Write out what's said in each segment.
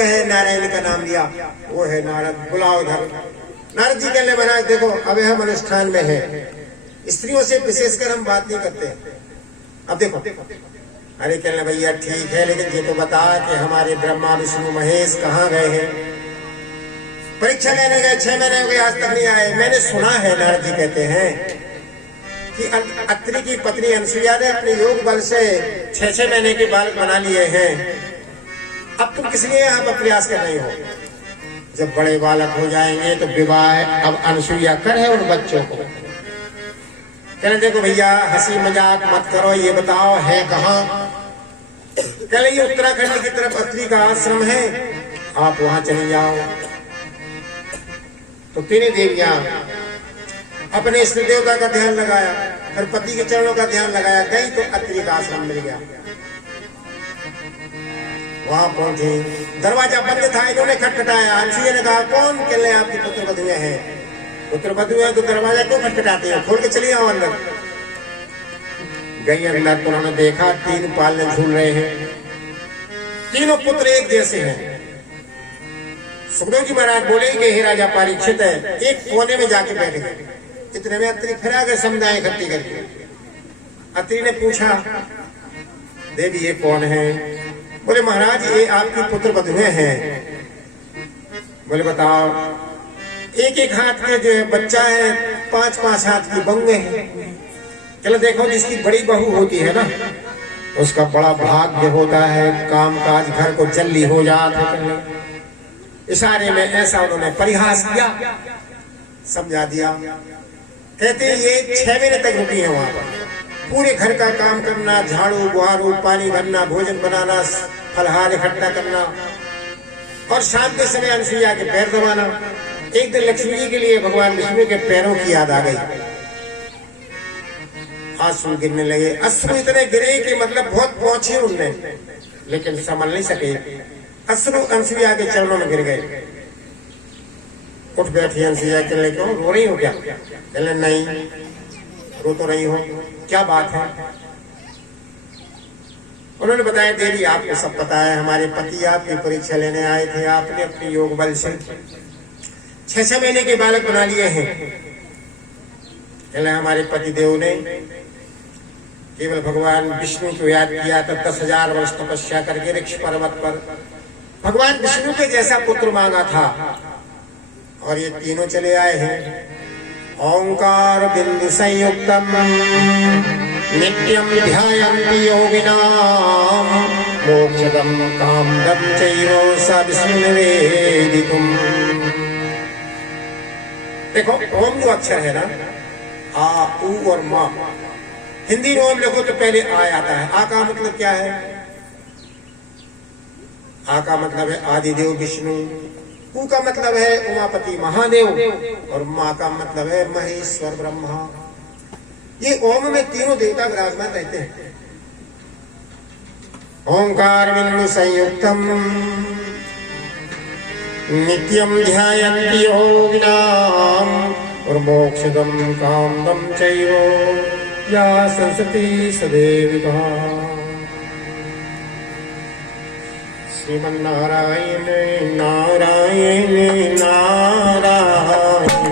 जो है नारायण का नाम लिया, वो है नारद, बुलाओ इधर। नारद जी कहने महाराज देखो अभी हम अनुष्ठान में है, स्त्रियों से विशेषकर हम बात नहीं करते। अब देखो, अरे कहने भैया ठीक है, लेकिन ये तो बता कि हमारे ब्रह्मा विष्णु महेश कहाँ गए हैं? परीक्षा लेने गए, 6 महीने हो गए आज तक नहीं आए। मैंने सुना है नारद जी कहते हैं कि अत्रि की पत्नी अनसुईया ने अपने योग बल से 6-6 महीने के बालक बना लिए हैं। अब तुम किस लिए यहाँ पर प्रयास कर रही हो? जब बड़े बालक हो जाएंगे तो विवाह अब अनसुईया कर है उन बच्चों को। कहने देखो भैया हंसी मजाक मत करो, ये बताओ है कहाँ? कहले ये उत्तराखंड की तरफ अत्रि का आश्रम है, आप वहां चली जाओ। तो तीनों देवियां अपने इष्ट देवता का ध्यान लगाया, फिर पति के चरणों का ध्यान लगाया, गई तो अत्रि का आश्रम मिल गया। वहां पहुंची, दरवाजा बंद था, इन्होंने खटखटाया। अनसुईया ने कहा कौन? कहले आपकी पुत्र वधुएं हैं। पुत्र वधु है तो दरवाजा क्यों खटखटाते हो, खोल के चली आओ अंदर। गई अंदर तो उन्होंने देखा 3 पालने झूल रहे हैं, तीनों पुत्र एक जैसे हैं। सुखदेव जी महाराज बोले कि हे राजा परीक्षित है, एक कोने में जाके बैठ गए। इतने में अत्रि फिर आ गए समुदाय इकट्ठी करके। अत्रि ने पूछा देवी ये कौन है? बोले महाराज ये आपकी पुत्र वधुएं हैं। बोले बताओ। एक एक हाथ के जो बच्चा है, 5-5 हाथ की बंगे हैं। चलो देखो जिसकी बड़ी बहू होती है ना, उसका बड़ा भाग्य होता है, काम काज घर को जल्दी हो जाता है। इशारे में ऐसा उन्होंने परिहास किया, समझा दिया। कहते ये 6 महीने तक रुकी है वहां पर, पूरे घर का काम करना, झाड़ू बुहारू, पानी भरना, भोजन बनाना, फलहार इकट्ठा करना, और शाम के समय अनसुईया के पैर दबाना। एक दिन लक्ष्मी जी के लिए भगवान विष्णु के पैरों की याद आ गई, आंसू गिरने लगे। अश्रु इतने गिरे कि मतलब बहुत पहुंचे उनने, लेकिन संभल नहीं सके। अश्रु अनसुईया के चरणों में गिर गए। उठ बैठी अनसुईया, कहने क्यों रो रही हो क्या? कहने नहीं रो तो रही हो, क्या बात है? उन्होंने बताया देवी आपको सब पता है, हमारे पति आपकी परीक्षा लेने आए थे, आपने अपने योग बल से 6-6 महीने के बालक बना लिए हैं। कहने हमारे पति देव ने केवल भगवान विष्णु को याद किया तो 10,000 वर्ष तपस्या करके ऋक्ष पर्वत पर भगवान विष्णु के जैसा पुत्र मांगा था, और ये तीनों चले आए हैं। ओंकार बिंदु संयुक्तम नित्यम ध्यायन्ति योगिनाम मोक्षदम कामदम चैव स विष्णु निवेदितुम। देखो ओम जो अक्षर है ना, आ उ और मा, हिंदी में ओम लिखो तो पहले आ आता है। आ का मतलब क्या है? आ का मतलब है आदिदेव विष्णु, उ का मतलब है उमापति महादेव, और माँ का मतलब है महेश्वर ब्रह्मा। ये ओम में तीनों देवता विराजमान रहते हैं। ओंकार बिंदु संयुक्तम नित्यम ध्यायन्ति योगिनाम और मोक्षदम कामदम चैव या संसति सदेविका। श्रीमन्नारायण नारायण नारायण नारायण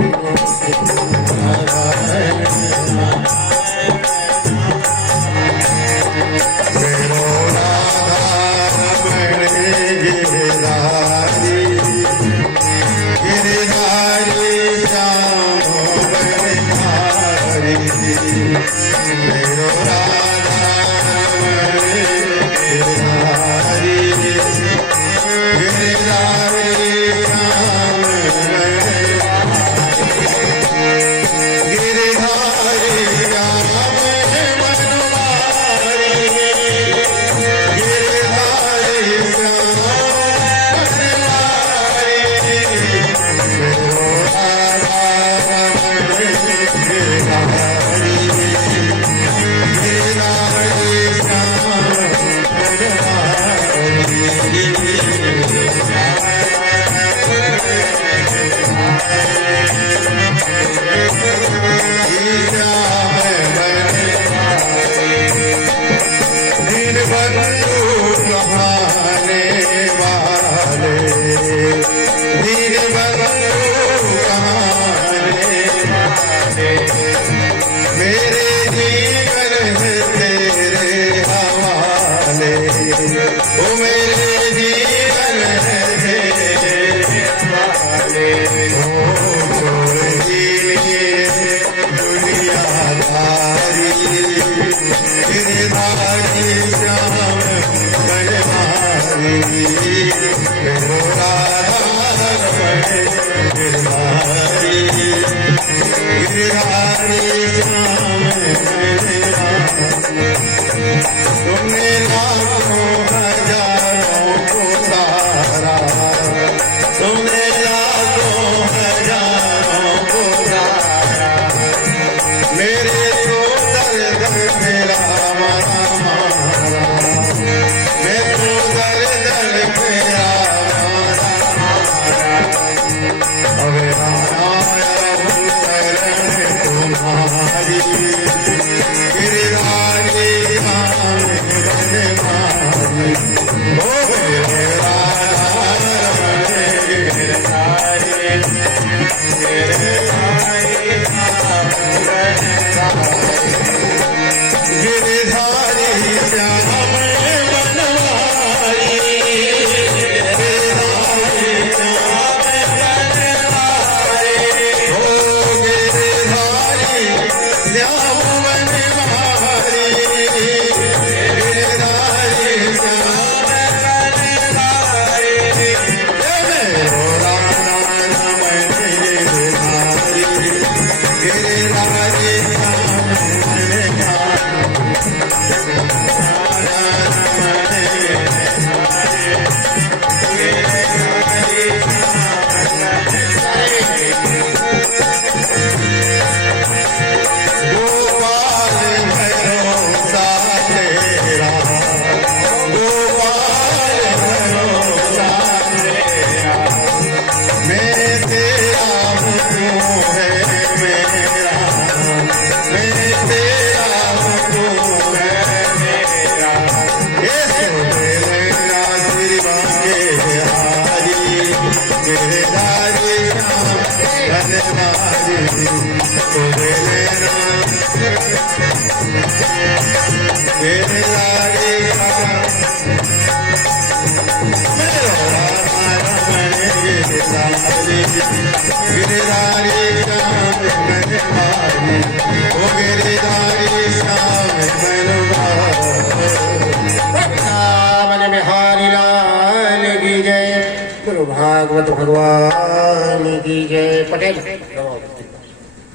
भागवत भगवान की जय। पटेल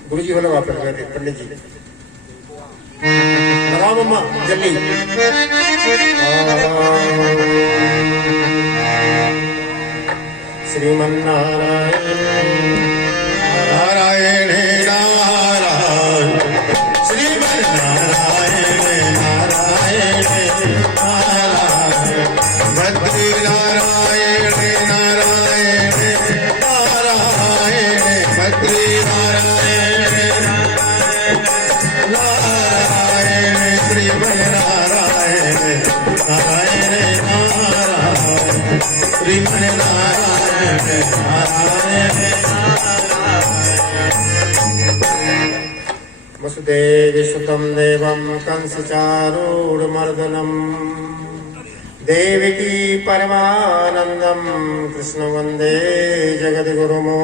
गुरु जी बोलो आप पंडित जी लगाओ मम्मा जल्दी। श्रीमन्नारायण नारायण नारायण श्रीमन्नारायण नारायण नारायण भद्री नारायण नारायण नारायण भद्री नारायण नारायण श्रीमन्नारायण नारायण नारायण श्रीमन्नारायण नारायण वसुदेव सुतं देवं कंसचारूढमर्दनं देवकी परमानंदम कृष्ण वंदे जगद्गुरुमो।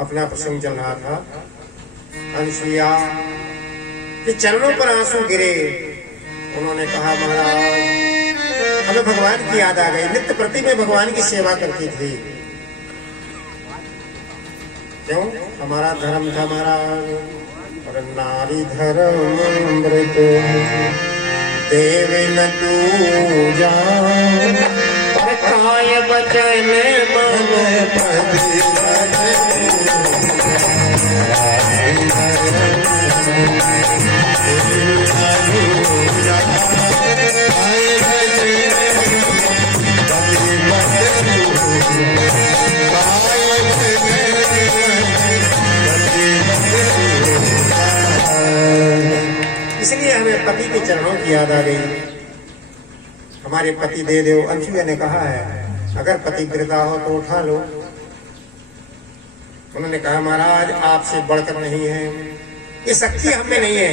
अपना प्रसंग चल रहा था। अनुसुईया के चरणों पर आंसू गिरे। उन्होंने कहा महाराज हमें भगवान की याद आ गई। नित्य प्रति में भगवान की सेवा करती थी। क्यों? हमारा धर्म था महाराज और नारी धर्म अमृत देवे न दूजा काय बचन मन पति इसलिए हमें पति के चरणों की याद आ गई। हमारे पति दे दो। अनुसुईया ने कहा है अगर पति वृद्धा हो तो उठा लो। उन्होंने कहा महाराज आपसे बढ़कर नहीं है, ये शक्ति हमें नहीं है,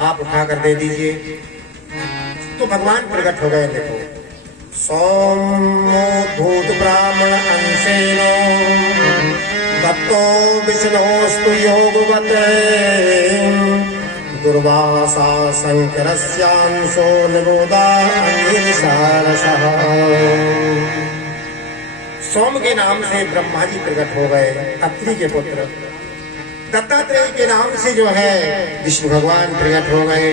आप उठा कर दे दीजिए। तो भगवान प्रकट हो गए। देखो सोमोद्भूत ब्राह्मण अंशेनो दत्तो विष्णोस्तु योगवते दुर्वासा शंकरस्यांशो निबोधा अन्यसारसः। सोम के नाम से ब्रह्मा जी प्रकट हो गए, अत्रि के पुत्र। दत्तात्रेय के नाम से जो है विष्णु भगवान प्रकट हो गए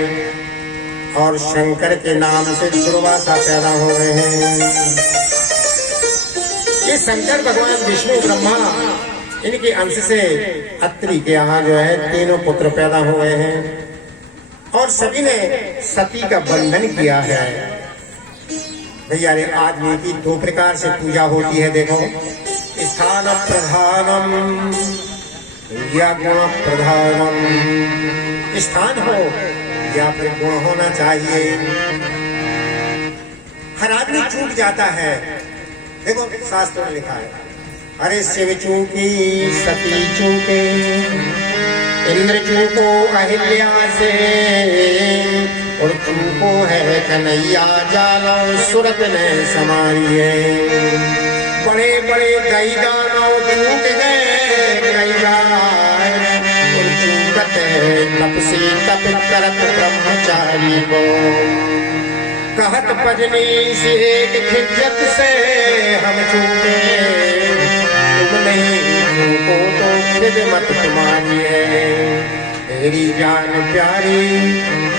और शंकर के नाम से दुर्वासा पैदा हो गए हैं। ये शंकर भगवान विष्णु ब्रह्मा इनके अंश से अत्रि के यहाँ जो है तीनों पुत्र पैदा हो गए हैं और सभी ने सती का बंधन किया है। भैया रे आदमी की दो प्रकार से पूजा होती है। देखो स्थान प्रधानम या गुण प्रधानम। स्थान हो या फिर गुण होना चाहिए। हर आदमी चूक जाता है। देखो शास्त्रों में लिखा है अरे शिव चूकी सती चूके इंद्र चूको अहिल्या से और चूको है कन्हैया जालो सुरत ने समारिए। बड़े बड़े दई दानव चूक गए कई बार और चूकत है तपसी तप करत ब्रह्मचारी को। कहत भजनी से एक खिज्जत से हम चूके तुम नहीं चूको तो खिदमत तुम्हारी है। तेरी जान प्यारी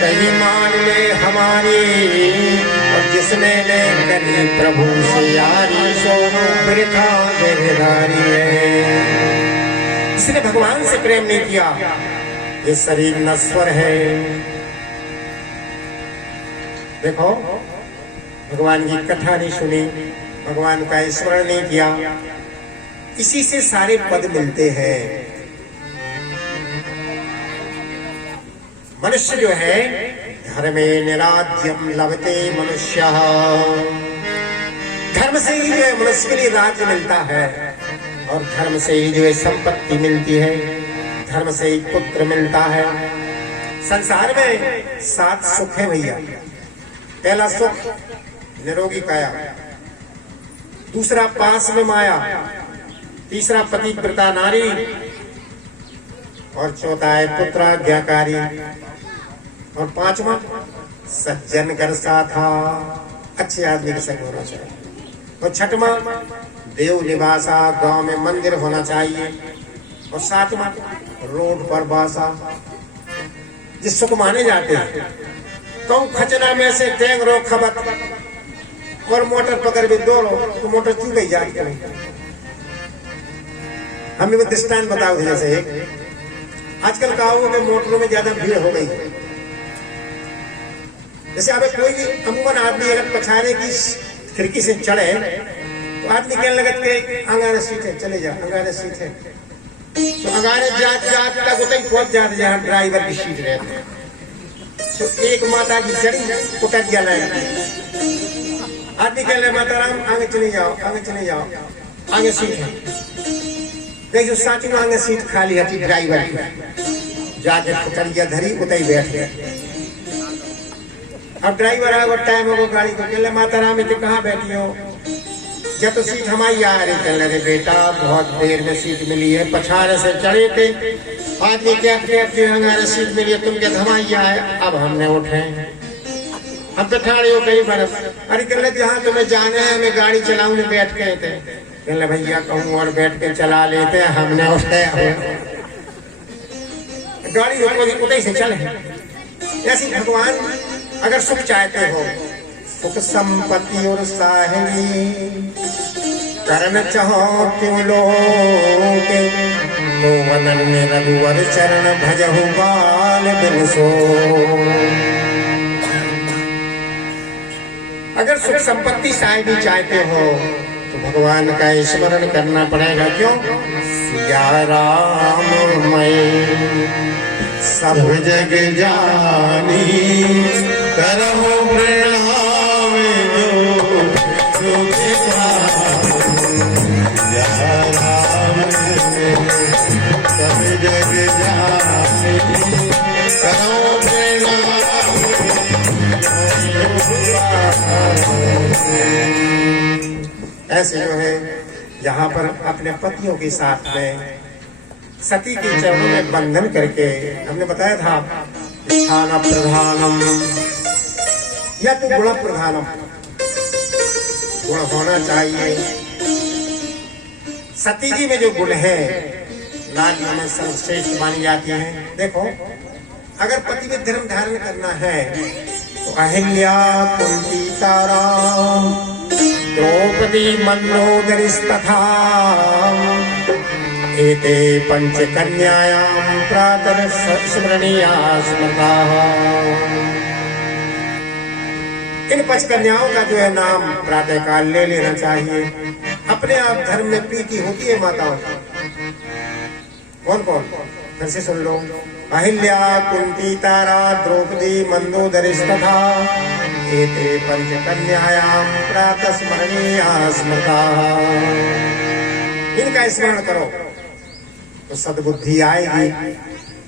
कहीं मान ले हमारी और जिसने ले करी प्रभु से यारी सो वृथा देहधारी है। इसने भगवान से प्रेम नहीं किया। ये शरीर नश्वर है। देखो भगवान की कथा नहीं सुनी, भगवान का स्मरण नहीं किया। इसी से सारे पद मिलते हैं। मनुष्य जो है धर्मे निराज्यम लभते मनुष्य। धर्म से ही जो है मनुष्य के लिए राज्य मिलता है। और धर्म से ही जो है संपत्ति मिलती है, धर्म से ही पुत्र मिलता है। संसार में 7 सुख है भैया। पहला सुख निरोगी काया, दूसरा पास में माया, तीसरा पतिव्रता नारी, और चौथा है पुत्राज्ञाकारी, और पांचवा सज्जन कर साथा, अच्छे आदमी के संग होना चाहिए, और छठवां देव निवासा, गांव में मंदिर होना चाहिए, और सातवां रोड पर बासा। जिस सुख माने जाते हैं कहूं खचना में से टेंग रो खबत और मोटर पकड़ भी दौड़ो तो मोटर चू गई जाती है। हमें वो दृष्टांत बताओ, जैसे आजकल गाँवों में मोटरों में ज्यादा भीड़ हो गई। जैसे अब कोई भी अमूमन आदमी अगर पछाड़े की खिड़की से चढ़े तो आदमी कहने लगे कि अंगारे सीट है, चले जाओ, अंगारे सीट है। तो अंगारे जात जात तक उतनी पहुंच जाते जहाँ ड्राइवर की सीट रहती है। तो एक माता की जड़ी उतर गया लाइन, आदमी कह रहे माता राम आगे चले जाओ, आगे चले जाओ, आगे सीट है। देखिए साथी में आगे सीट खाली है ड्राइवर की, जाके पकड़िया धरी उतई बैठ गया। अब ड्राइवर आया, टाइम हो गाड़ी को, कह माता राम इतने कहाँ बैठी हो? जब तो सीट हमारी आ रही, कह रहे बेटा बहुत देर में सीट मिली है, पछाड़े से चढ़े थे, आदमी कहते हमारे सीट मिली है, तुम क्या हमारी आए, अब हमने उठे, अब बैठाड़े हो कई बरस। अरे कह रहे जहाँ तुम्हें जाना है मैं गाड़ी चलाऊं, बैठ गए थे। कह रहे भैया कहूँ और बैठ के चला लेते, हमने उठे गाड़ी उतई से चले। ऐसी भगवान अगर सुख चाहते हो, सुख संपत्ति और साहिनी करन चाहो क्यों लोगे, तो अनन्य रघुवर चरण भजहु बाल बिन सो। अगर सुख संपत्ति साहिनी चाहते हो तो भगवान का स्मरण करना पड़ेगा। क्यों? सिया राम मैं सब जग जानी, करहु प्रणाम जो सब जग जानी, करहु प्रणाम। ऐसे जो है यहाँ पर अपने पतियों के साथ में सती के चरणों में बंधन करके, हमने बताया था स्थान प्रधानम या तो गुण प्रधानम, गुण होना चाहिए। सती जी में जो गुण है नारियों में सर्वश्रेष्ठ मानी जाती है। देखो अगर पति में धर्म धारण करना है तो अहिल्या, कुंती, तारा, द्रौपदी, मंदोदरीस्तथा एते पंच कन्यायां प्रातः स्मरणीया स्मृताः। इन 5 कन्याओं का जो है नाम प्रातः काल ले लेना चाहिए। अपने आप धर्म में प्रीति होती है माताओं की। कौन कौन? फिर से सुन लो। अहिल्या, कुंती, तारा, द्रौपदी, मंदोदरीस्तथा एते पंच कन्यायां प्रातः स्मरणीया स्मृताः। इनका स्मरण करो तो सद्बुद्धि आएगी,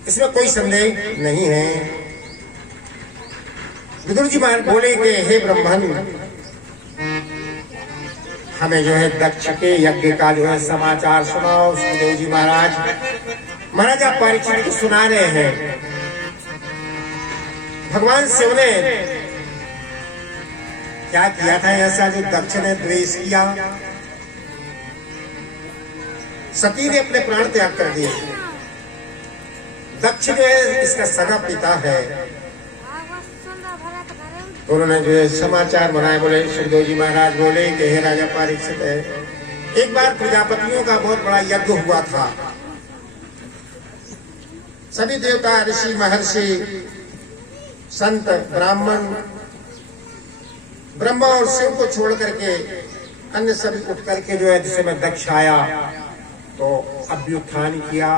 इसमें कोई संदेह नहीं है। विदुर जी महाराज बोले कि हे ब्रह्मन, हमें जो है दक्ष के यज्ञ का जो है समाचार सुनाओ। सुखदेव जी महाराज आप परीक्षित को सुना रहे हैं। भगवान शिव ने क्या किया था ऐसा जो दक्ष ने द्वेष किया? सती ने अपने प्राण त्याग कर दिए। दक्ष जो है इसका सगा पिता है, तो उन्होंने जो है समाचार बनाए। बोले सुखदेव जी महाराज बोले कि हे राजा परीक्षित है, एक बार प्रजापतियों का बहुत बड़ा यज्ञ हुआ था। सभी देवता, ऋषि, महर्षि, संत, ब्राह्मण, ब्रह्मा और शिव को छोड़ करके अन्य सभी उठ करके जो है, जिस समय दक्ष आया तो अभ्युत्थान किया।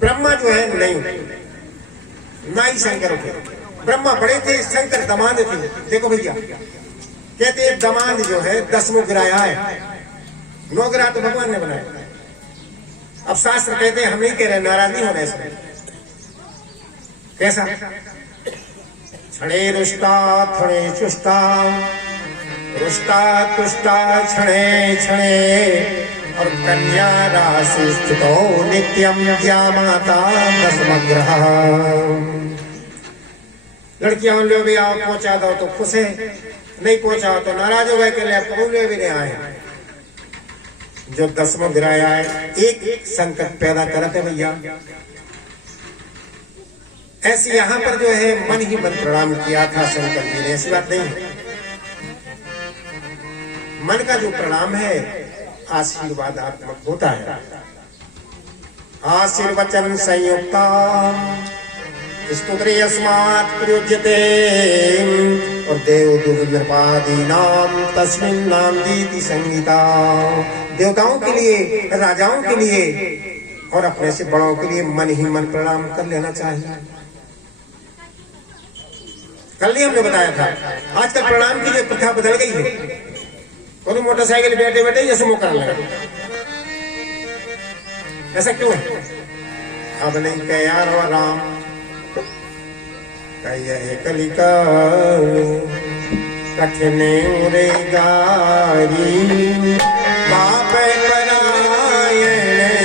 ब्रह्मा जो है नहीं, ना ही शंकर उठे। ब्रह्मा बड़े थे, शंकर दमाद थे। देखो भैया कहते एक दमाद जो है 10 मुख गिराया है, 9 गिरा तो भगवान ने बनाया। अब शास्त्र कहते हैं, हम नहीं कह रहे, नाराज नहीं होना इसमें। कैसा? क्षणे रुष्टा थणे चुष्टा, रुष्टा तुष्टा क्षणे क्षणे, और कन्या राशि स्थितो नित्यम ज्ञामाता दशमग्रह। लड़कियां लो भी आओ, पहुंचा दो तो खुश है, नहीं पहुंचा तो नाराज हो गए कि ले कबूले भी नहीं आए। जो 10वां गिराया है, एक संकट पैदा करत है भैया। ऐसे यहां पर जो है मन ही मन प्रणाम किया था शंकर जी ने, ऐसी बात नहीं है। मन का जो प्रणाम है आशीर्वादात्मक होता है। आशीर्वचन संयुक्ता स्तुत्रे अस्मात् प्रयुज्यते, और देव दुर्निर्पादीनाम तस्मिन् नान्दीति संगीता। देवताओं के लिए, राजाओं के लिए और अपने से बड़ों के लिए मन ही मन प्रणाम कर लेना चाहिए। कल ही हमने बताया था, आजकल प्रणाम की जो प्रथा बदल गई है। कोई मोटरसाइकिल बैठे बैठे ये सुमो कर लगा, ऐसा क्यों है? अब नहीं कह यार हो राम कहिए कलिका कठिन रे गारी, बाप परायण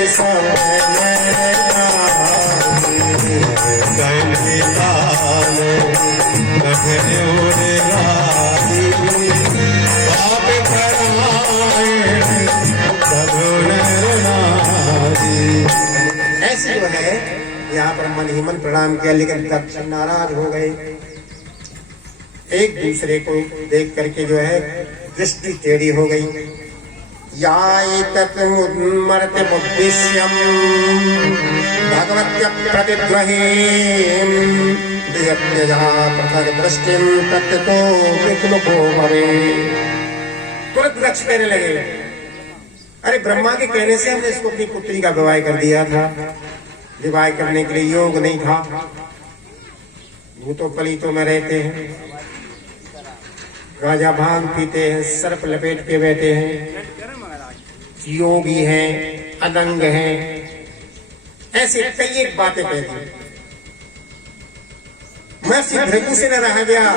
समय ऐसी जो है यहाँ पर मन ही मन प्रणाम किया, लेकिन दक्ष नाराज हो गए। एक दूसरे को देख करके जो है दृष्टि टेढ़ी हो गई। यातमुद्मर्त्य मुद्दिश्यम् भगवत्य प्रतिद्वहीम् विहत्यजा पृथक दृष्टिम् तत्तो विकुलको भवे। तुरंत दक्ष कहने लगे, अरे ब्रह्मा के कहने से हमने इसको अपनी पुत्री का विवाह कर दिया था, विवाह करने के लिए योग नहीं था। भूतों पलीतों में रहते हैं, गांजा भांग पीते हैं, सर्प लपेट के बैठे हैं, योगी हैं, अदंग हैं, ऐसे कई एक बातें कह दी। महर्षि भृगु से न रहा गया,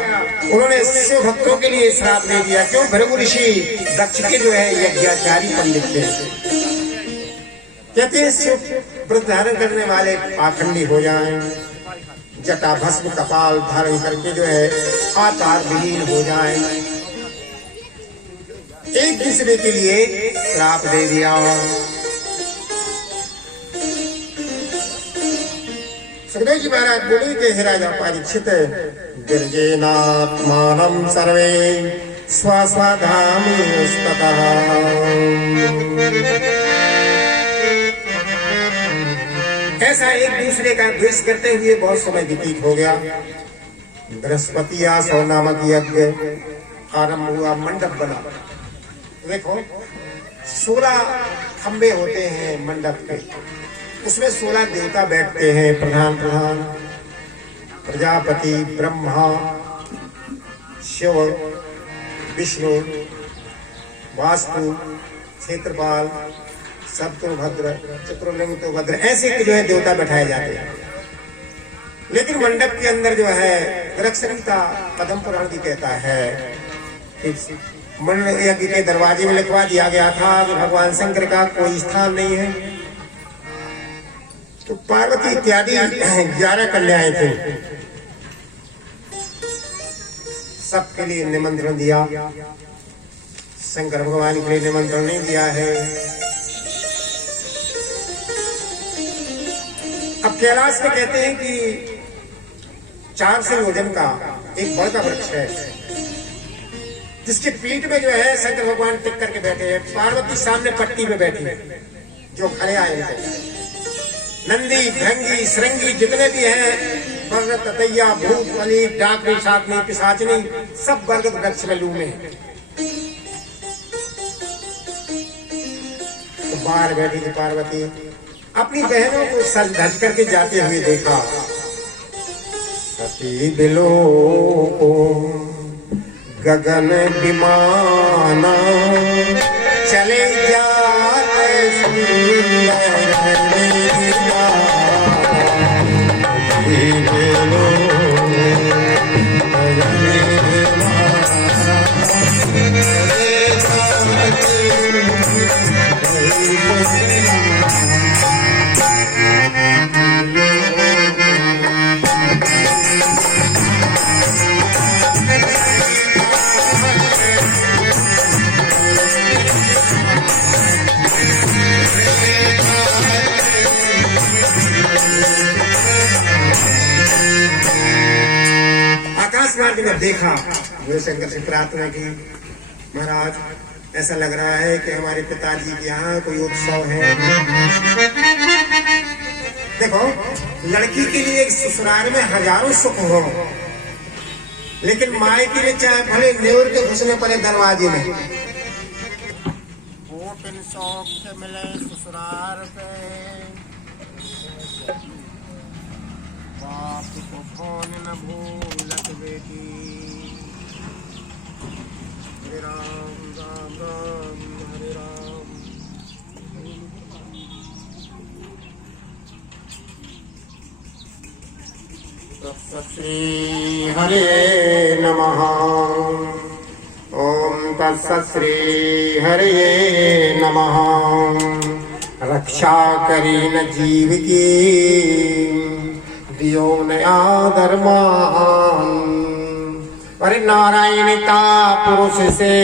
उन्होंने शिव भक्तों के लिए श्राप दे दिया। क्यों? भृगु ऋषि दक्ष के जो है यज्ञाचारी पंडित थे। कहते हैं शिव व्रत धारण करने वाले पाखंडी हो जाएं, जटा भस्म कपाल धारण करके जो है आचार विहीन हो जाएं, एक दूसरे के लिए श्राप दे दिया। सुखदेव जी महाराज बोले कि हे राजा परीक्षित, गिरजेनात्मानं सर्वे स्वस्वधामि स्ततः। ऐसा एक दूसरे का द्वेष करते हुए बहुत समय व्यतीत हो गया। बृहस्पति आसो नामक यज्ञ आरंभ हुआ, मंडप बना। देखो 16 खंबे होते हैं मंडप के, उसमें 16 देवता बैठते हैं, प्रधान प्रजापति, ब्रह्मा, शिव, विष्णु, वास्तु, क्षेत्रपाल, सप्तभद्र, चतुर्लिंग, ऐसे जो है देवता बैठाए जाते हैं। लेकिन मंडप के अंदर जो है रक्षणता पद्म पुराण भी कहता है, मंडप यज्ञ के दरवाजे में लिखवा दिया गया था कि भगवान शंकर का कोई स्थान नहीं है। तो पार्वती इत्यादि 11 कन्याएं थी, सबके लिए निमंत्रण दिया, शंकर भगवान के लिए निमंत्रण नहीं दिया है। अब कैलाश में कहते हैं कि 400 योजन का एक बड़ा वृक्ष है, जिसके पीठ में जो है शंकर भगवान टिक करके बैठे हैं, पार्वती सामने पट्टी में बैठी है, जो खड़े आए थे। नंदी, भृंगी, श्रृंगी जितने भी हैं, पर्वत, ततैया, भूत, बलि, डाकनी, शाकनी, पिशाचनी, सब बरगद वृक्ष में लूमे हैं। तो बाहर बैठी थी पार्वती, अपनी बहनों को सज धज करके जाते हुए देखा। सती बिलो गगन विमाना चले जाते सुंदर लीला। आकाशमार्ग में देखा, गुरु शंकर से प्रार्थना की, महाराज ऐसा लग रहा है कि हमारे पिताजी के यहाँ कोई उत्सव है। देखो, लड़की के लिए ससुराल में हजारों सुख हो, लेकिन माए के लिए चाहे भले नेवर के घुसने पड़े दरवाजे में। कोटिन शौक मिले ससुराल पे, बाप को कौन न भूलत बेटी। हरे राम राम राम हरे राम। तत्सत् हरे नमः। ओम तत्सत् श्री हरे नमः। रक्षा करी न जीव की, दियो न आदर मान। अरे नारायणता पुरुष से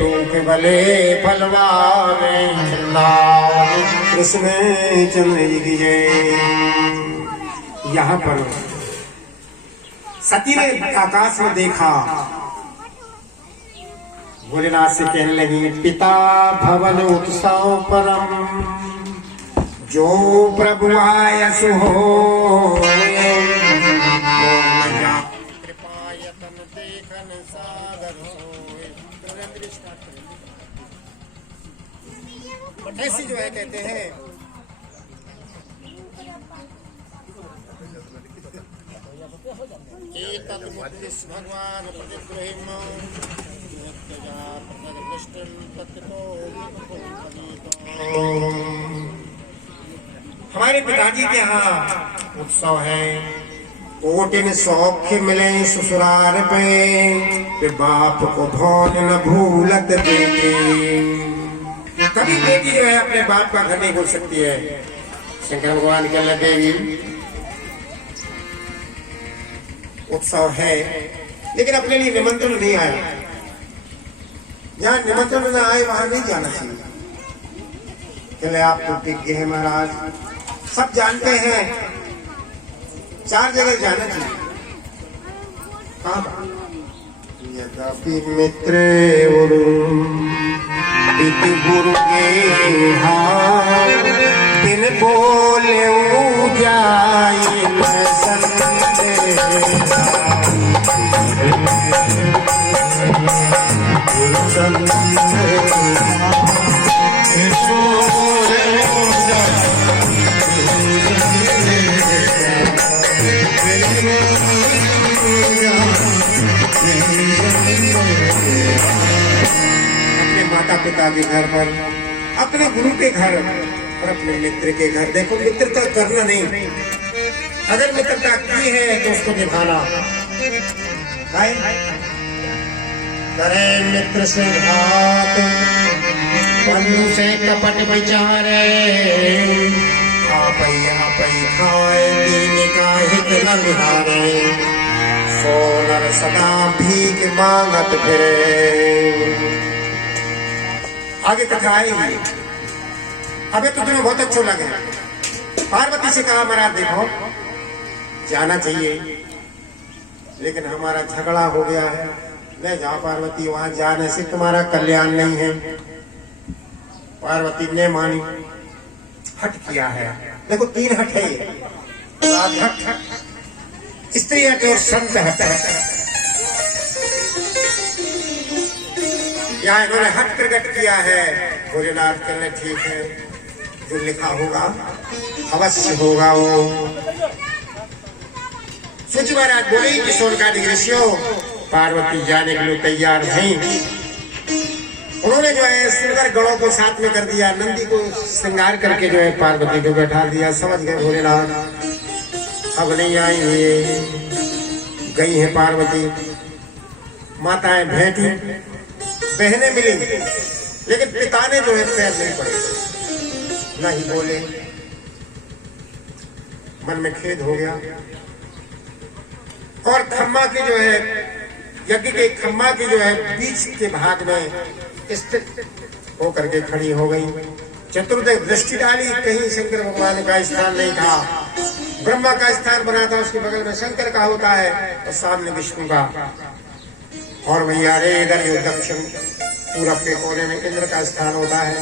रूप भले फलवावे। कृष्ण चंद्र जी की जय। यहाँ पर सती ने आकाश में देखा, भोलेनाथ से कहने लगी, पिता भवन उत्सव परम, जो प्रभु आयस हो। कृपा यतन देखन सागर हो। ऐसी जो है कहते हैं, भगवान हमारे पिताजी के यहाँ उत्सव है। कोटिन सौख्य मिले ससुराल पे, बाप को भौन न भूलत बेटी। कभी बेटी जो है अपने बाप का घर नहीं भूल सकती है। शंकर भगवान के लिए देवी उत्सव है, लेकिन अपने लिए निमंत्रण नहीं आया। जहाँ निमंत्रण न आए वहां नहीं जाना चाहिए। चले आप तो विज्ञ है महाराज, सब जानते हैं, 4 जगह जाना चाहिए। यद्यपि मित्र गुरु के हाथ, बिन बोले जाए अपने माता पिता के घर पर, अपने गुरु के घर और अपने मित्र के घर। देखो, मित्रता करना नहीं, अगर मित्रता की है तो उसको निभाना। करे मित्र से घात, बंधु से कपट विचारे। आपई खाए दीन का हित न निहारे। सोनर सदा भीख मांगत फिरे। आगे कथा आएगी। अबे तो तुम्हें बहुत अच्छा लगे। पार्वती से कहा, महाराज देखो जाना चाहिए, लेकिन हमारा झगड़ा हो गया है। मैं जा पार्वती, वहां जाने से तुम्हारा कल्याण नहीं है। पार्वती ने मानी, हट किया है। देखो 3 हट है ये, स्त्री हट और संत हट। यहाँ इन्होंने हट प्रकट किया है। भोलेनाथ कहने ठीक है, जो लिखा होगा अवश्य होगा वो। सूची महाराज बोले कि सोनकादिक ऋषियों, पार्वती जाने के लिए तैयार नहीं। उन्होंने जो है सुंदर गणों को साथ में कर दिया, नंदी को श्रृंगार करके जो है पार्वती को बैठा दिया। समझ गए भोलेनाथ अब नहीं आएंगे। गई है पार्वती, माताएं भेंटी, बहनें मिली, लेकिन पिता ने जो है पैर नहीं पड़े, नहीं बोले। मन में खेद हो गया और खम्मा की जो है यज्ञ के खम्मा की जो है बीच के भाग में स्थित होकर के खड़ी हो गई। चतुर्दश दृष्टि डाली, कहीं शंकर भगवान का स्थान नहीं था। ब्रह्मा का स्थान बना था, उसके बगल में शंकर का होता है और सामने विष्णु का। और भैया रे इधर जो दक्षिण पूरब के कोने में इंद्र का स्थान होता है।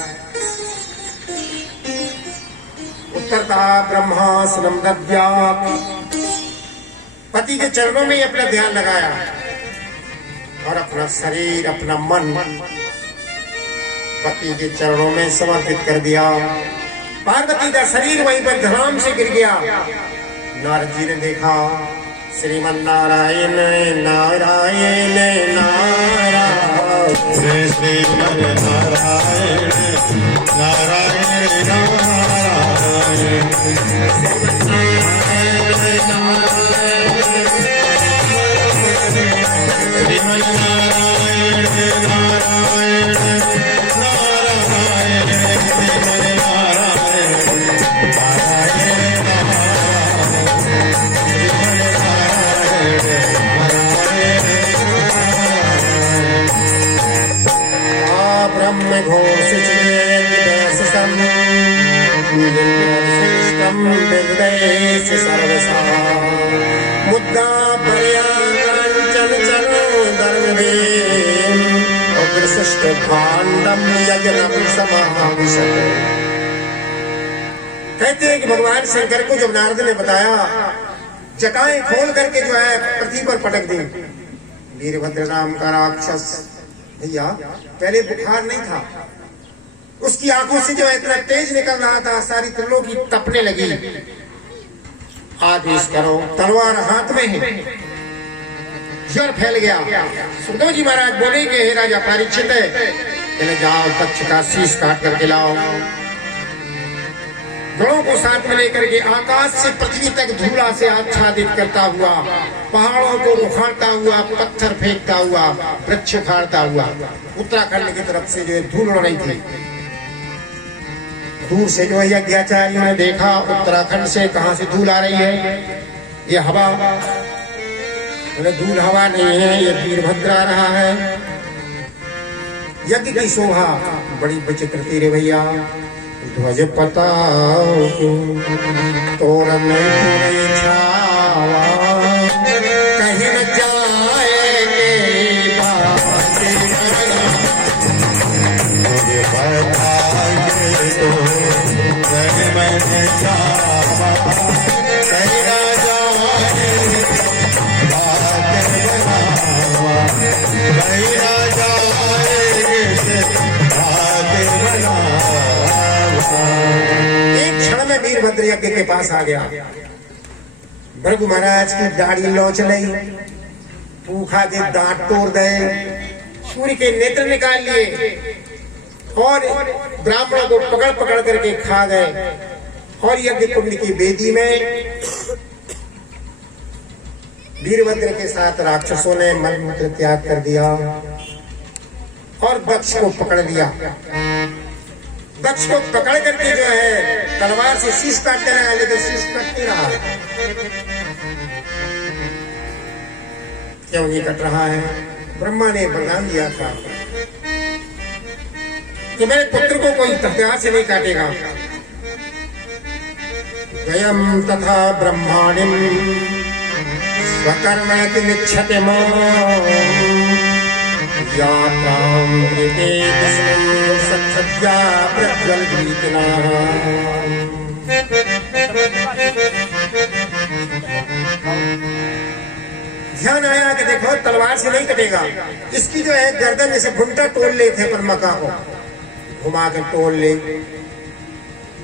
उत्तरता ब्रह्मासनम दद्यात्, पति के चरणों में ही अपना ध्यान लगाया और अपना शरीर अपना मन पति के चरणों में समर्पित कर दिया। पार्वती का शरीर वहीं पर धड़ाम से गिर गया। नारद जी ने देखा, श्रीमन नारायण नारायण नारायण, श्रीमन नारायण नारायण नारायण, श्रीमन नारायण नारायण, श्रीमन नारायण नारायण नारायण, श्रीमन ब्रह्म घोष विदेश सर्वसा मुद्दा पर्याचल चलो धर्मे अग्रशिष्ट भांडम यज्ञम समाविशत। कहते हैं कि भगवान शंकर को जब नारद ने बताया, जटाएं खोल करके जो है पृथ्वी पर पटक दी। वीरभद्र नाम का राक्षस, भैया पहले बुखार नहीं था, उसकी आंखों से जो है इतना तेज निकल रहा था, सारी त्रिलोकी तपने लगी। आदेश करो, तलवार हाथ में है, ज्वर फैल गया। सुखदेव जी महाराज बोले कि हे राजा परीक्षित है, जाओ दक्ष का शीश काट करके लाओ। गणों को साथ में लेकर के आकाश से पृथ्वी तक धूला से आच्छादित करता हुआ, पहाड़ों को उखाड़ता हुआ, पत्थर फेंकता हुआ, वृक्ष उखाड़ता हुआ उत्तराखंड की तरफ से जो धूल उड़ रही थी। दूर से जो है यज्ञाचार्यों ने देखा, उत्तराखंड से कहां से धूल आ रही है, ये हवा। बोले धूल हवा नहीं है, ये वीरभद्र आ रहा है। यज्ञ की शोभा बड़ी विचित्र थी रे भैया। ध्वज पताओ तोरण छावा, कहीं न जाएंगे मुझे बताइए तो मैंने चाहा, कहीं न जाएंगे बातें बनावा, कहीं न जाएंगे बातें बनावा। एक क्षण में वीरभद्र यज्ञ के पास आ गया। भृगु महाराज की दाढ़ी लौच ली, पूखा के दांत तोड़ गए, सूर्य के नेत्र निकाल लिए और ब्राह्मणों को पकड़ पकड़ करके खा गए। और यज्ञ कुंड की वेदी में वीरभद्र के साथ राक्षसों ने मलमूत्र त्याग कर दिया और दक्ष को पकड़ लिया। दक्ष को पकड़ करके जो है तलवार से शीश काटते रहा, लेकिन शीश कट नहीं रहा। क्यों नहीं कट रहा है? ब्रह्मा ने वरदान दिया था कि मेरे पुत्र को कोई हथियार से नहीं काटेगा। वयम तथा ब्रह्माणिम स्वकर्मणि निच्छते मां, ध्यान आया कि देखो तलवार से नहीं कटेगा। इसकी जो है गर्दन जैसे घुंटा तोड़ ले थे पर मक्का को घुमा कर तोड़ ले,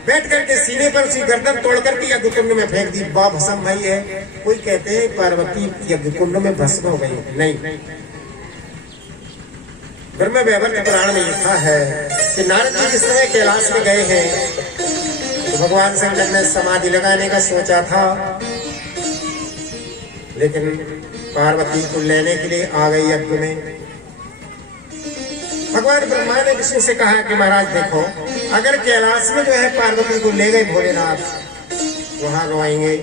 बैठ करके सीने पर उसकी गर्दन तोड़ करके यज्ञ कुंड में फेंक दी। बा भस्म भाई है। कोई कहते हैं पार्वती यज्ञ कुंड में भस्म हो गई, नहीं। ब्रह्म वैवर्त पुराण में लिखा है कि नारद जी जिस समय कैलाश में गए हैं तो भगवान शंकर ने समाधि लगाने का सोचा था, लेकिन पार्वती को लेने के लिए आ गई यज्ञ में। भगवान ब्रह्मा ने विष्णु से कहा कि महाराज देखो, अगर कैलाश में जो है पार्वती को ले गए भोलेनाथ, वहां रोएंगे।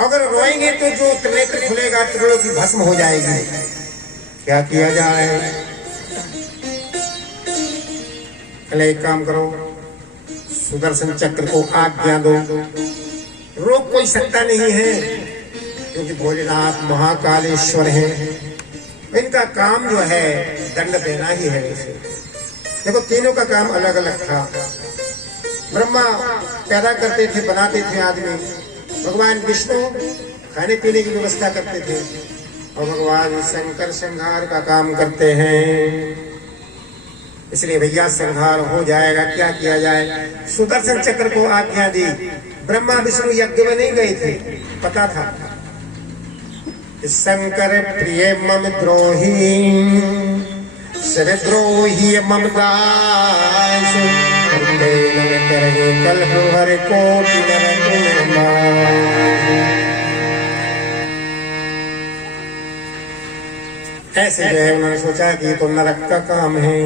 अगर रोएंगे तो जो त्रिनेत्र खुलेगा, त्रिलोक की भस्म हो जाएगी। क्या किया जाए? पहले एक काम करो, सुदर्शन चक्र को आज्ञा दो। रोक कोई सकता नहीं है, क्योंकि भोलेनाथ महाकालेश्वर हैं। इनका काम जो है दंड देना ही है। इसे देखो, तीनों का काम अलग अलग था। ब्रह्मा पैदा करते थे, बनाते थे आदमी। भगवान विष्णु खाने पीने की व्यवस्था करते थे, और भगवान शंकर संहार का काम करते हैं। इसलिए भैया संहार हो जाएगा। क्या किया जाए? सुदर्शन चक्र को आज्ञा दी। ब्रह्मा विष्णु यज्ञ में नहीं गए थे, पता था शंकर प्रिय मम द्रोही द्रोही मम दास करे कल्प हर कोटि ऐसे जो है उन्होंने सोचा कि ये तो नरक का काम है।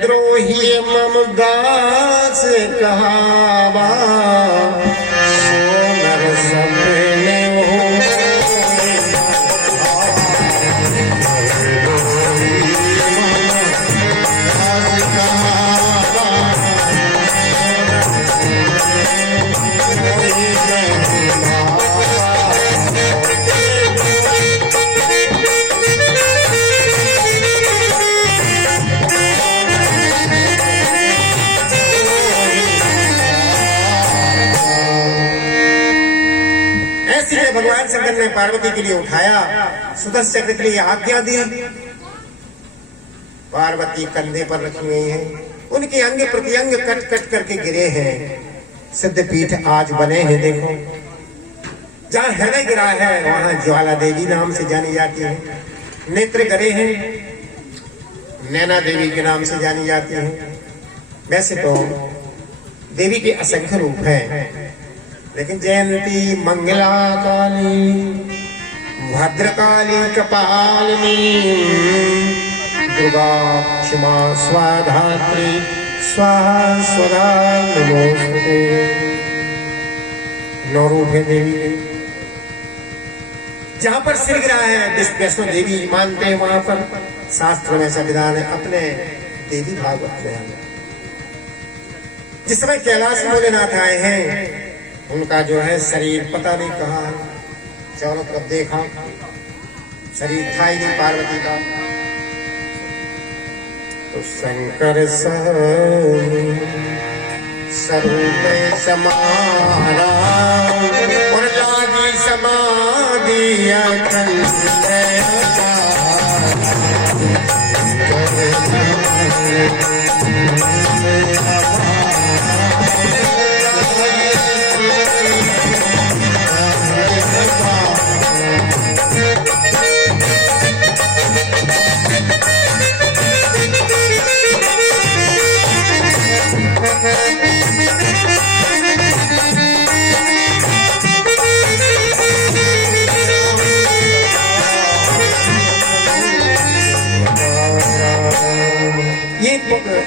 द्रोही मम दास कहावा, सोनर सपने हो भगवान शंकर ने पार्वती के लिए उठाया, सुदर्शन चक्र के लिए आज्ञा दी। पार्वती कंधे पर रखी गई है, उनके अंग प्रत्यंग कट कट करके गिरे हैं। सिद्धपीठ आज बने हैं। देखो, जहाँ हृदय गिरा है वहां ज्वाला देवी नाम से जानी जाती है। नेत्र गिरे हैं, नैना देवी के नाम से जानी जाती है। वैसे तो देवी के असंख्य रूप हैं, लेकिन जयंती मंगला काली भद्रकाली कपालिनी दुर्गा क्षमा स्वाधात्री स्वाहा स्वधा नमोस्तुते। नौ रूप है देवी के। जहां पर सिर गिरा है वैष्णो देवी मानते हैं, वहां पर शास्त्र में संविधान है। अपने देवी भागवत में जिस समय कैलाश भोलेनाथ आए हैं, उनका जो है शरीर पता नहीं कहाँ है। चारों तरफ देखा, शरीर था ही नहीं पार्वती का। तो शंकर स्वरूप समारा और लागी समाधि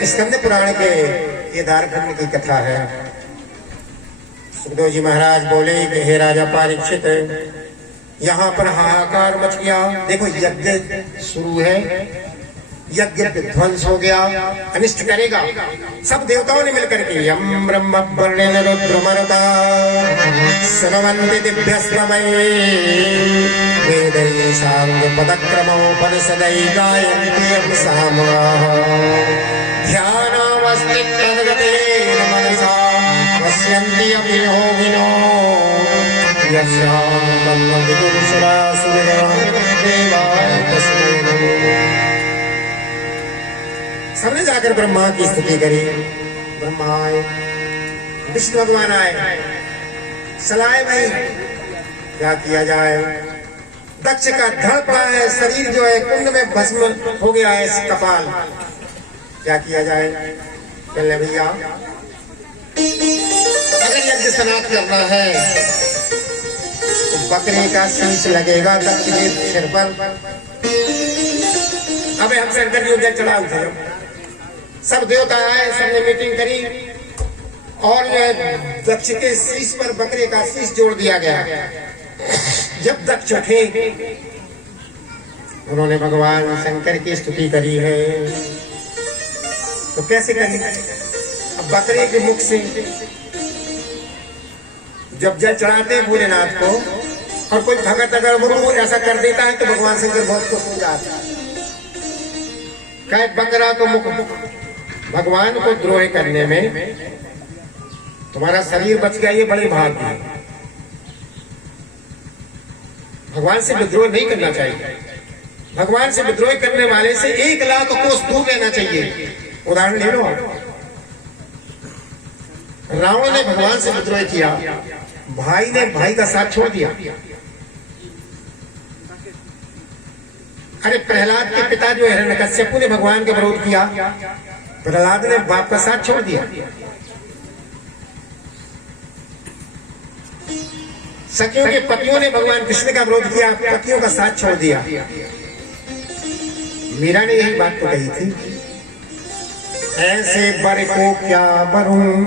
स्कंद पुराण के केदार खंड की कथा है। सुखदेव जी महाराज बोले कि हे राजा परीक्षित, यहाँ पर हाहाकार मच गया। देखो, यज्ञ शुरू है, यज्ञ विध्वंस हो गया, अनिष्ट करेगा। सब देवताओं ने मिलकर के यम ब्रह्म वर्णेन रुद्रमरुता सर्वन्ति दिव्यस्मय वेदै सांग पदक्रमोपनिषदै गायन्ति यं सामगाः ध्यानावस्थितगतेन मनसा पश्यन्ति अपि योगिनो यस्यां तन्न विदुषरासुरः देवाय तस्मै नमः। सबने जाकर ब्रह्मा की स्तुति करी। ब्रह्मा आए, विष्णु भगवान आए, सलाह भाई क्या किया जाए। दक्ष का धड़ पड़ा है, शरीर जो है कुंड में भस्म हो गया है, कपाल, क्या किया जाए। कहने भैया अगर यज्ञ समाप्त करना है तो बकरे का शीश लगेगा दक्ष के सिर पर। अबे हम शंकर योग चढ़ा उठे, सब देवता आए, सबने मीटिंग करी और दक्ष के शीश पर बकरे का शीश जोड़ दिया गया। जब दक्ष उठे उन्होंने भगवान शंकर की स्तुति करी है। तो कैसे करी? अब बकरे के मुख से जब जल चढ़ाते भोलेनाथ को और कोई भगत अगर वो ऐसा कर देता है तो भगवान शंकर बहुत खुश हो जाते हैं। कहे बकरा को मुख भगवान को द्रोह करने में तुम्हारा शरीर बच गया, ये बड़ी भाग्य है। भगवान से विद्रोह नहीं करना चाहिए। भगवान से विद्रोह करने वाले से 1 लाख कोस दूर रहना चाहिए। उदाहरण ले लो, रावण ने भगवान से विद्रोह किया, भाई ने भाई का साथ छोड़ दिया। अरे प्रहलाद के पिता जो हिरण्यकश्यपु ने भगवान के विरोध किया, प्रहलाद ने बाप का साथ छोड़ दिया। सखियों के पतियों ने भगवान कृष्ण का विरोध किया, पतियों का साथ छोड़ दिया। मीरा ने यही बात तो कही थी, ऐसे बर को क्या बरूं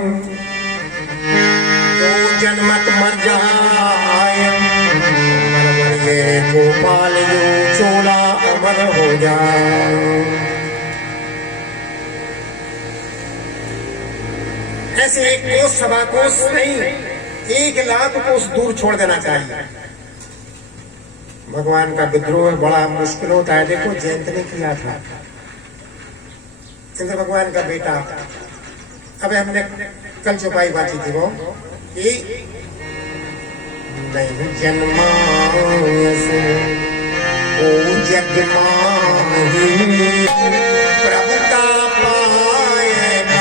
जो जन्मत मर जाए, ये गोपाल जो चोला अमर हो जाए। ऐसे 1 कोस, 1.25 कोस नहीं, 1 लाख कोस दूर छोड़ देना चाहिए। भगवान का विद्रोह बड़ा मुश्किल होता है। देखो जयंत ने किया था, इंद्र भगवान का बेटा। अब हमने कल चौपाई बात थी वो कि नहीं जन्मास ओ जगमाही प्रभुता पाएगा।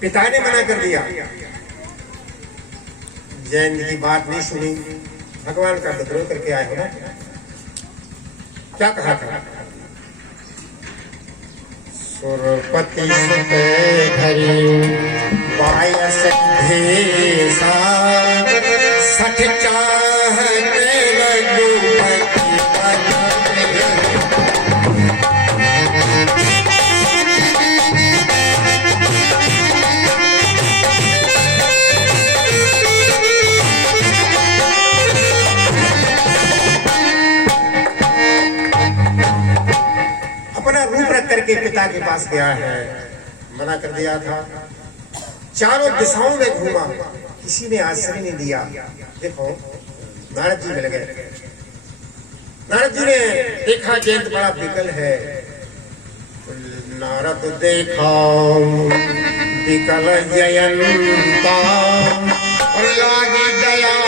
पिता ने मना कर दिया, जैन की बात नहीं सुनी, भगवान का विद्रोह करके आए हो ना। क्या कहा था? सुरपति सुते धरी बायस भेसा, सठ चाहते रघुपति करके पिता के पास गया है। मना कर दिया था, चारों दिशाओं में घूमा, किसी ने आश्रय नहीं दिया। देखो नारद जी मिल गए। नारद जी ने देखा जयंत बड़ा विकल है। नारद देखा विकल जयंता और लागी दया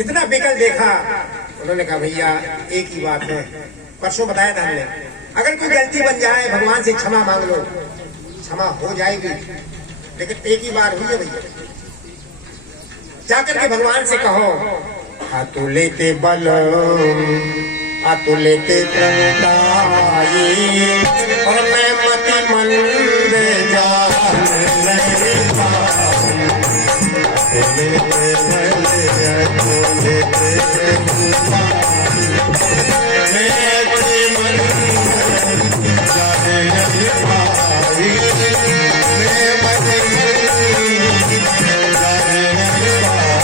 इतना विकल देखा। उन्होंने कहा भैया एक ही बात है, परसों बताया था हमने, अगर कोई गलती बन जाए भगवान से क्षमा मांग लो, क्षमा हो जाएगी, लेकिन एक ही बार हुई है भैया। जाकर के भगवान से कहो, हाथों लेते बल हाथों लेते त्रंताई और मैं मति मंद जा मैं अच्छे मन जाने नहीं पाई, मैं मन जाने नहीं पाई।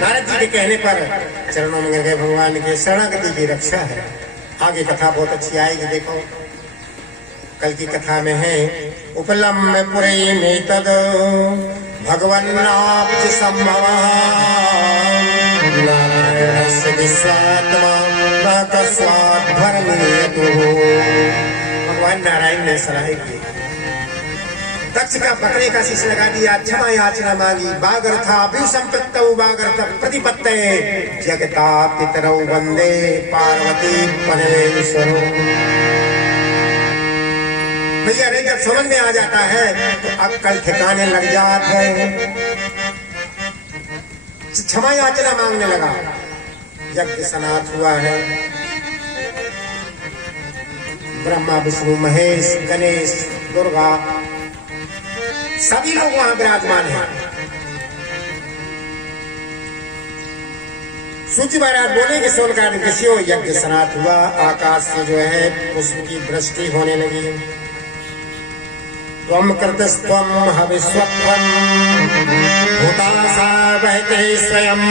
नारद जी के कहने पर चरणों में गिर गए भगवान के। शरणागति की रक्षा है। आगे कथा बहुत अच्छी आएगी, देखो कल की कथा में है उपलम्ब पुरे में तद भगवन्नाप्ति संभव नारायणस्य विश्वात्मा न तस्मात् भरमेतु। भगवान नारायण ने सलाह की, दक्ष का बकरे का शीश लगा दिया, क्षमा याचना मांगी, बागर्था अभिसंपृक्तौ बागर्थ प्रतिपत्ते जगता पितरौ वंदे पार्वती परमेश्वरौ। भैया रे जब समझ में आ जाता है तो अक्कल ठिकाने लग जात है। क्षमा याचना मांगने लगा, यज्ञ सनात हुआ है। ब्रह्मा विष्णु महेश गणेश दुर्गा सभी लोग वहां विराजमान हैं। सूर्य महाराज बोले कि सोनकादि ऋषियों यज्ञ सनात हुआ, आकाश से जो है पुष्प की वृष्टि होने लगी। त्वं कृतस्त्वं हविष्वत्वं भूतासा बहते स्वयं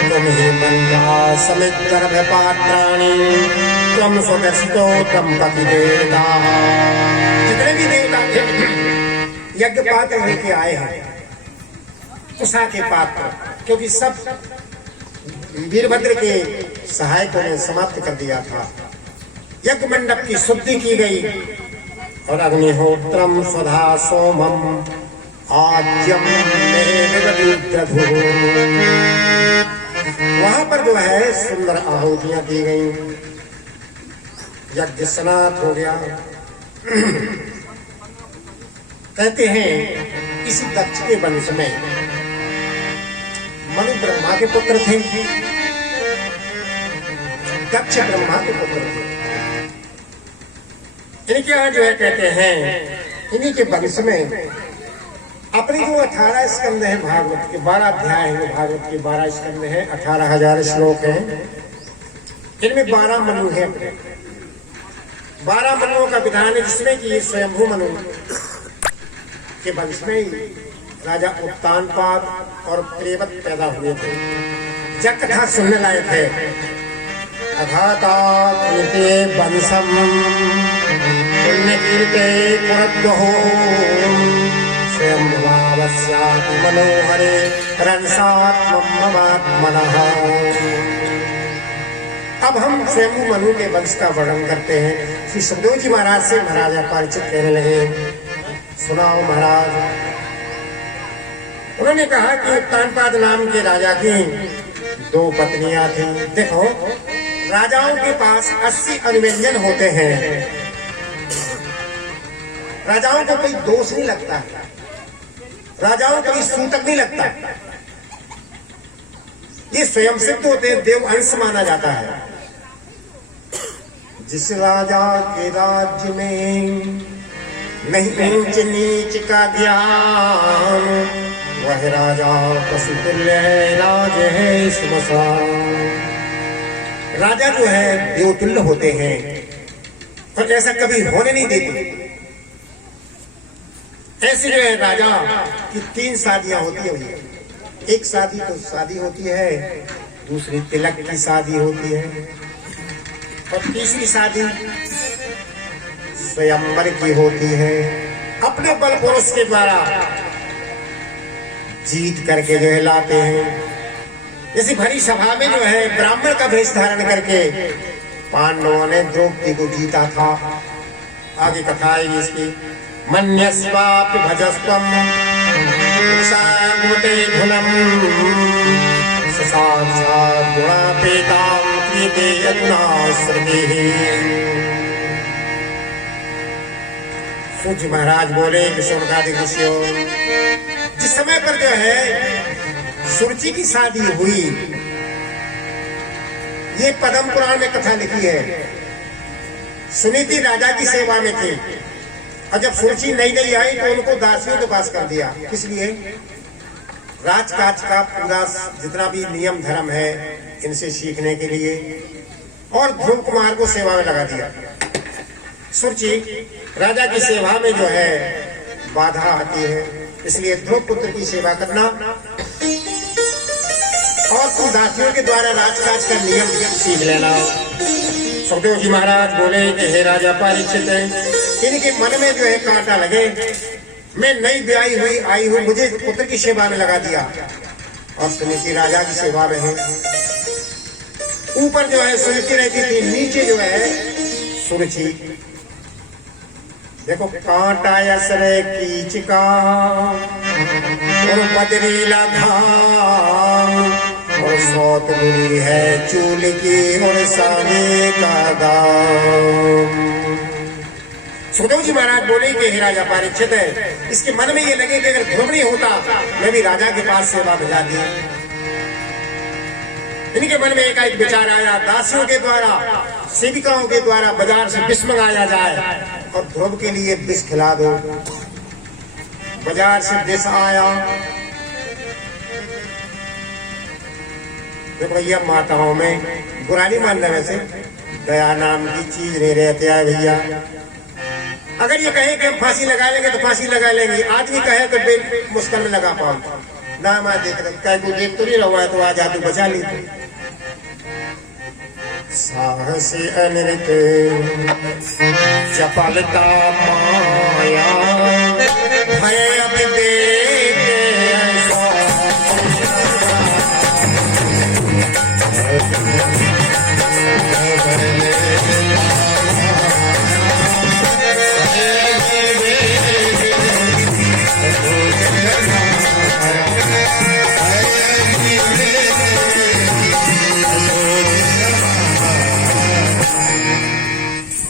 त्वं हि मन्दा समिद्गर्भपात्राणि त्वं स्वगस्तो त्वं पतिदेवताः। जितने भी देवता थे यज्ञ पात्र लेके आए हैं, कुशा के पात्र, क्योंकि सब वीरभद्र के सहायकों ने समाप्त कर दिया था। यज्ञ मंडप की शुद्धि की गई और अग्निहोत्रम स्वधा सोमम आज्यम वहां पर जो है सुंदर आहुतियां दी गई। यज्ञ स्नात हो गया। कहते हैं इसी दक्ष के वंश में मनु ब्रह्मा के पुत्र थे, दक्ष ब्रह्मा के पुत्र थे। इनके यहाँ जो है कहते हैं इन्हीं के वंश में अपनी जो 18 स्कंद है भागवत के 12 अध्याय है, भागवत के 12 स्कंद है, 18,000 श्लोक हैं। इनमें 12 मनु है। 12 मनुओं का विधान है, जिसमें कि ये स्वयंभू मनु के वंश में ही राजा उत्तानपाद और प्रेवत पैदा हुए थे। जब कथा सुनने लायक है। अघाता कीर्ते वंशम पुण्य कीर्ते पुरद्वहो स्वयंभुवावस्याति मनोहरे रंसात्ममात्मनः। अब हम स्वयंभू मनु के वंश का वर्णन करते हैं। श्री सुखदेव जी महाराज से महाराजा परिचित कहने लगे, सुनाओ महाराज। उन्होंने कहा कि उत्तानपाद नाम के राजा की 2 पत्नियां थी। देखो राजाओं के पास 80 अनुव्यंजन होते हैं। राजाओं को कोई दोष नहीं लगता, राजाओं को कोई सूतक नहीं लगता। ये स्वयं सिद्ध होते हैं, देव अंश माना जाता है। जिस राजा के राज्य में नहीं ऊंच नीच का ज्ञान, वह राजा पशुतुल्य है, राज है स्मशान। राजा जो है देवतुल्य होते हैं, पर ऐसा कभी होने नहीं देते। ऐसे जो है राजा की 3 शादियां होती है। एक शादी तो शादी होती है, दूसरी तिलक की शादी होती है, और तीसरी शादी स्वयंवर की होती है। अपने बल पुरुष के द्वारा जीत करके जो है लाते हैं। जैसे भरी सभा में जो है ब्राह्मण का भेष धारण करके पांडवों ने द्रौपदी को जीता था। आगे कथा आएगी इसकी। मन्यस्वापि भजस्त्वं सागुते धुनम साक्षात् गुणापेतां क्रियते यज्ञाश्रुतिः। सूर्य महाराज बोले कि सोनकादि ऋषियों, जिस समय पर जो है सुरुचि की शादी हुई, ये पद्म पुराण में कथा लिखी है। सुनीति राजा की सेवा में थी, और जब सुरुचि नई नई आई तो उनको दासियों के पास कर दिया। किस लिए? राजकाज का पूरा जितना भी नियम धर्म है इनसे सीखने के लिए, और ध्रुव कुमार को सेवा में लगा दिया। सुरुचि राजा की सेवा में जो है बाधा आती है, इसलिए ध्रुव पुत्र की सेवा करना और तुम दासियों के द्वारा राजकाज का नियम सीख लेना। सुखदेव जी महाराज बोले कि हे राजा परीक्षित, इनके मन में जो है कांटा लगे, मैं नई ब्याही हुई आई हूँ, मुझे पुत्र की सेवा में लगा दिया और सुनीति राजा की सेवा में है। ऊपर जो है सुनीति रहती थी, नीचे जो है सुरुचि। देखो कांटा असरे कीचका और बदरीला घाम और सौत बुरी है चूल की और साने का दाम। सुखदेव जी महाराज बोले कि हे राजा परीक्षित है, इसके मन में ये लगे कि अगर ध्रुव नहीं होता मैं भी राजा के पास सेवा में जा दी। इनके मन में एक विचार आया, दासियों के द्वारा सेविकाओं के द्वारा बाजार से विष मंगाया जाए और ध्रुव के लिए विष खिला दो। बाजार से विष आया। देखो भैया माताओं में बुरा नहीं मानना, वैसे दया नाम की चीज नहीं रहती है भैया। अगर ये कहे कि हम फांसी लगा लेंगे तो फांसी लगा लेंगे, आदमी कहे तो मुश्किल में लगा पाओ ना। मैं देख रहा को देख तो नहीं रहा है तो आज तू बचा ली। साहस अनृत चपलता माया भय अब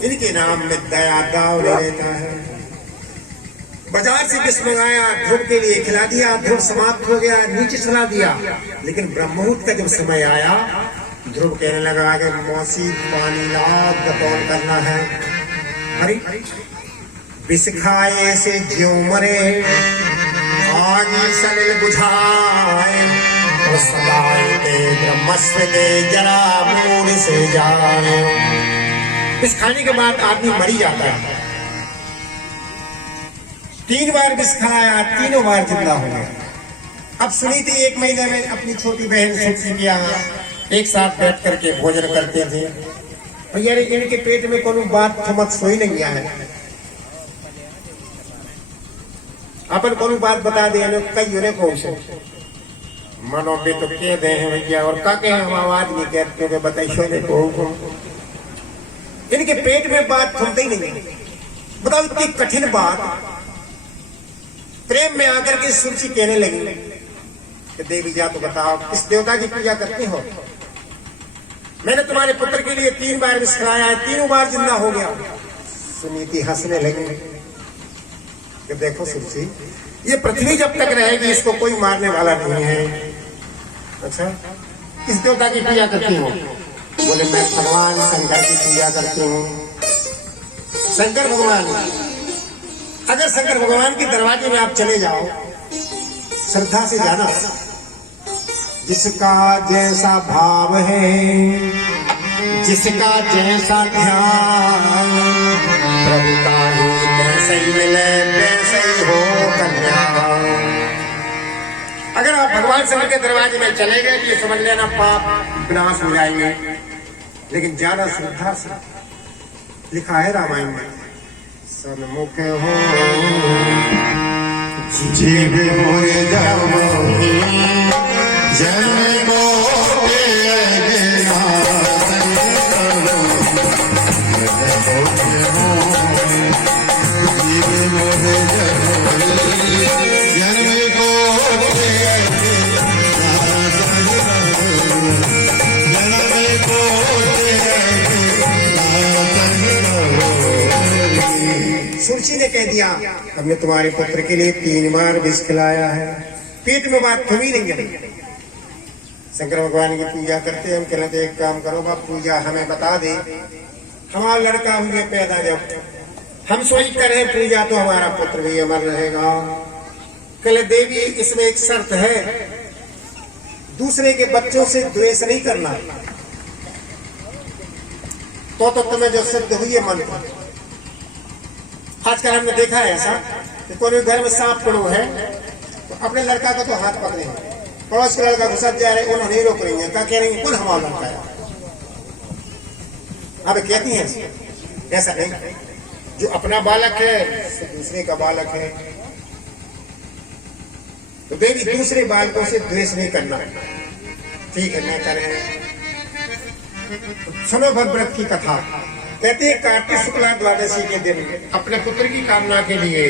इनके नाम में दया दाव रहता है। बाजार से विष मंगाया, ध्रुव के लिए खिला दिया, ध्रुव समाप्त हो गया, नीचे चला दिया। लेकिन ब्रह्ममुहूर्त का जब समय आया, ध्रुव कहने लगा कि मौसी पानी लाओ, दफन करना है। अरे विष खाए से ज्यों मरे, आग सलिल बुझाए और सदाए के ब्रह्मस्व के जरा मूड से जाए। विष खाने के बाद आदमी मर ही जाता है। 3 बार विष खाया, तीनों बार जिंदा हो गया। अब सुनीति 1 महीने में अपनी छोटी बहन सुरुचि के यहाँ एक साथ बैठ करके भोजन करते थे। भैया इनके पेट में कोनो बात थमत सोई नहीं है। अपन कोनो बात बता दे कई होने को मनो पे तो कह दे हैं भैया, और का कहे हम आवाज नहीं कहते बताइए को। इनके पेट में बात थमती ही नहीं। बताओ इतनी कठिन बात प्रेम में आकर के सुरुचि कहने लगी कि देवी जा तो बताओ किस देवता की पूजा करती हो? मैंने तुम्हारे पुत्र के लिए 3 बार विष खिलाया है, तीनों बार जिंदा हो गया। सुनीति हंसने लगी कि देखो सुरुचि, ये पृथ्वी जब तक रहेगी इसको कोई मारने वाला नहीं है। अच्छा किस देवता की पूजा करती हो? बोले मैं भगवान शंकर की पूजा करती हूँ। शंकर भगवान, अगर शंकर भगवान के दरवाजे में आप चले जाओ, श्रद्धा से जाना, जिसका जैसा भाव है, जिसका जैसा ध्यान, प्रभु का ही वैसे ही मिले, वैसे ही हो कल्याण। अगर आप भगवान शंकर के दरवाजे में चले गए तो ये समझ लेना पाप विनाश हो जाएंगे। लेकिन ज्यादा श्रद्धा से, लिखा है रामायण में, सन्मुख हो जीव होए जाओ जन्म को सुरुचि ने कह दिया हमने तुम्हारे पुत्र के लिए 3 बार विष खिलाया है, पेट में बात थमी नहीं है। शंकर भगवान की पूजा करते हम कहते एक काम करो बाप, पूजा हमें बता दे, हमारा लड़का हुए पैदा, जब हम सोई करें पूजा तो हमारा पुत्र भी अमर रहेगा। कहले देवी इसमें एक शर्त है, दूसरे के बच्चों से द्वेष नहीं करना, तो तुम्हें जो सिद्ध हुई है मन। आजकल हमने देखा है ऐसा कि कोई घर में सांप पड़ो है तो अपने लड़का का तो हाथ पकड़ेंगे, पड़ोस का लड़का घुस जा रहे उन्होंने नहीं रोक रही है, क्या कह रही है, कुल हमारा लड़का है। अब कहती हैं ऐसा नहीं, जो अपना बालक है दूसरे का बालक है। तो देवी दूसरे बालकों से द्वेष नहीं करना, ठीक है मैं करें। सुनो भगव्रत की कथा। कहते हैं कार्तिक शुक्ला द्वादशी के दिन अपने पुत्र की कामना के लिए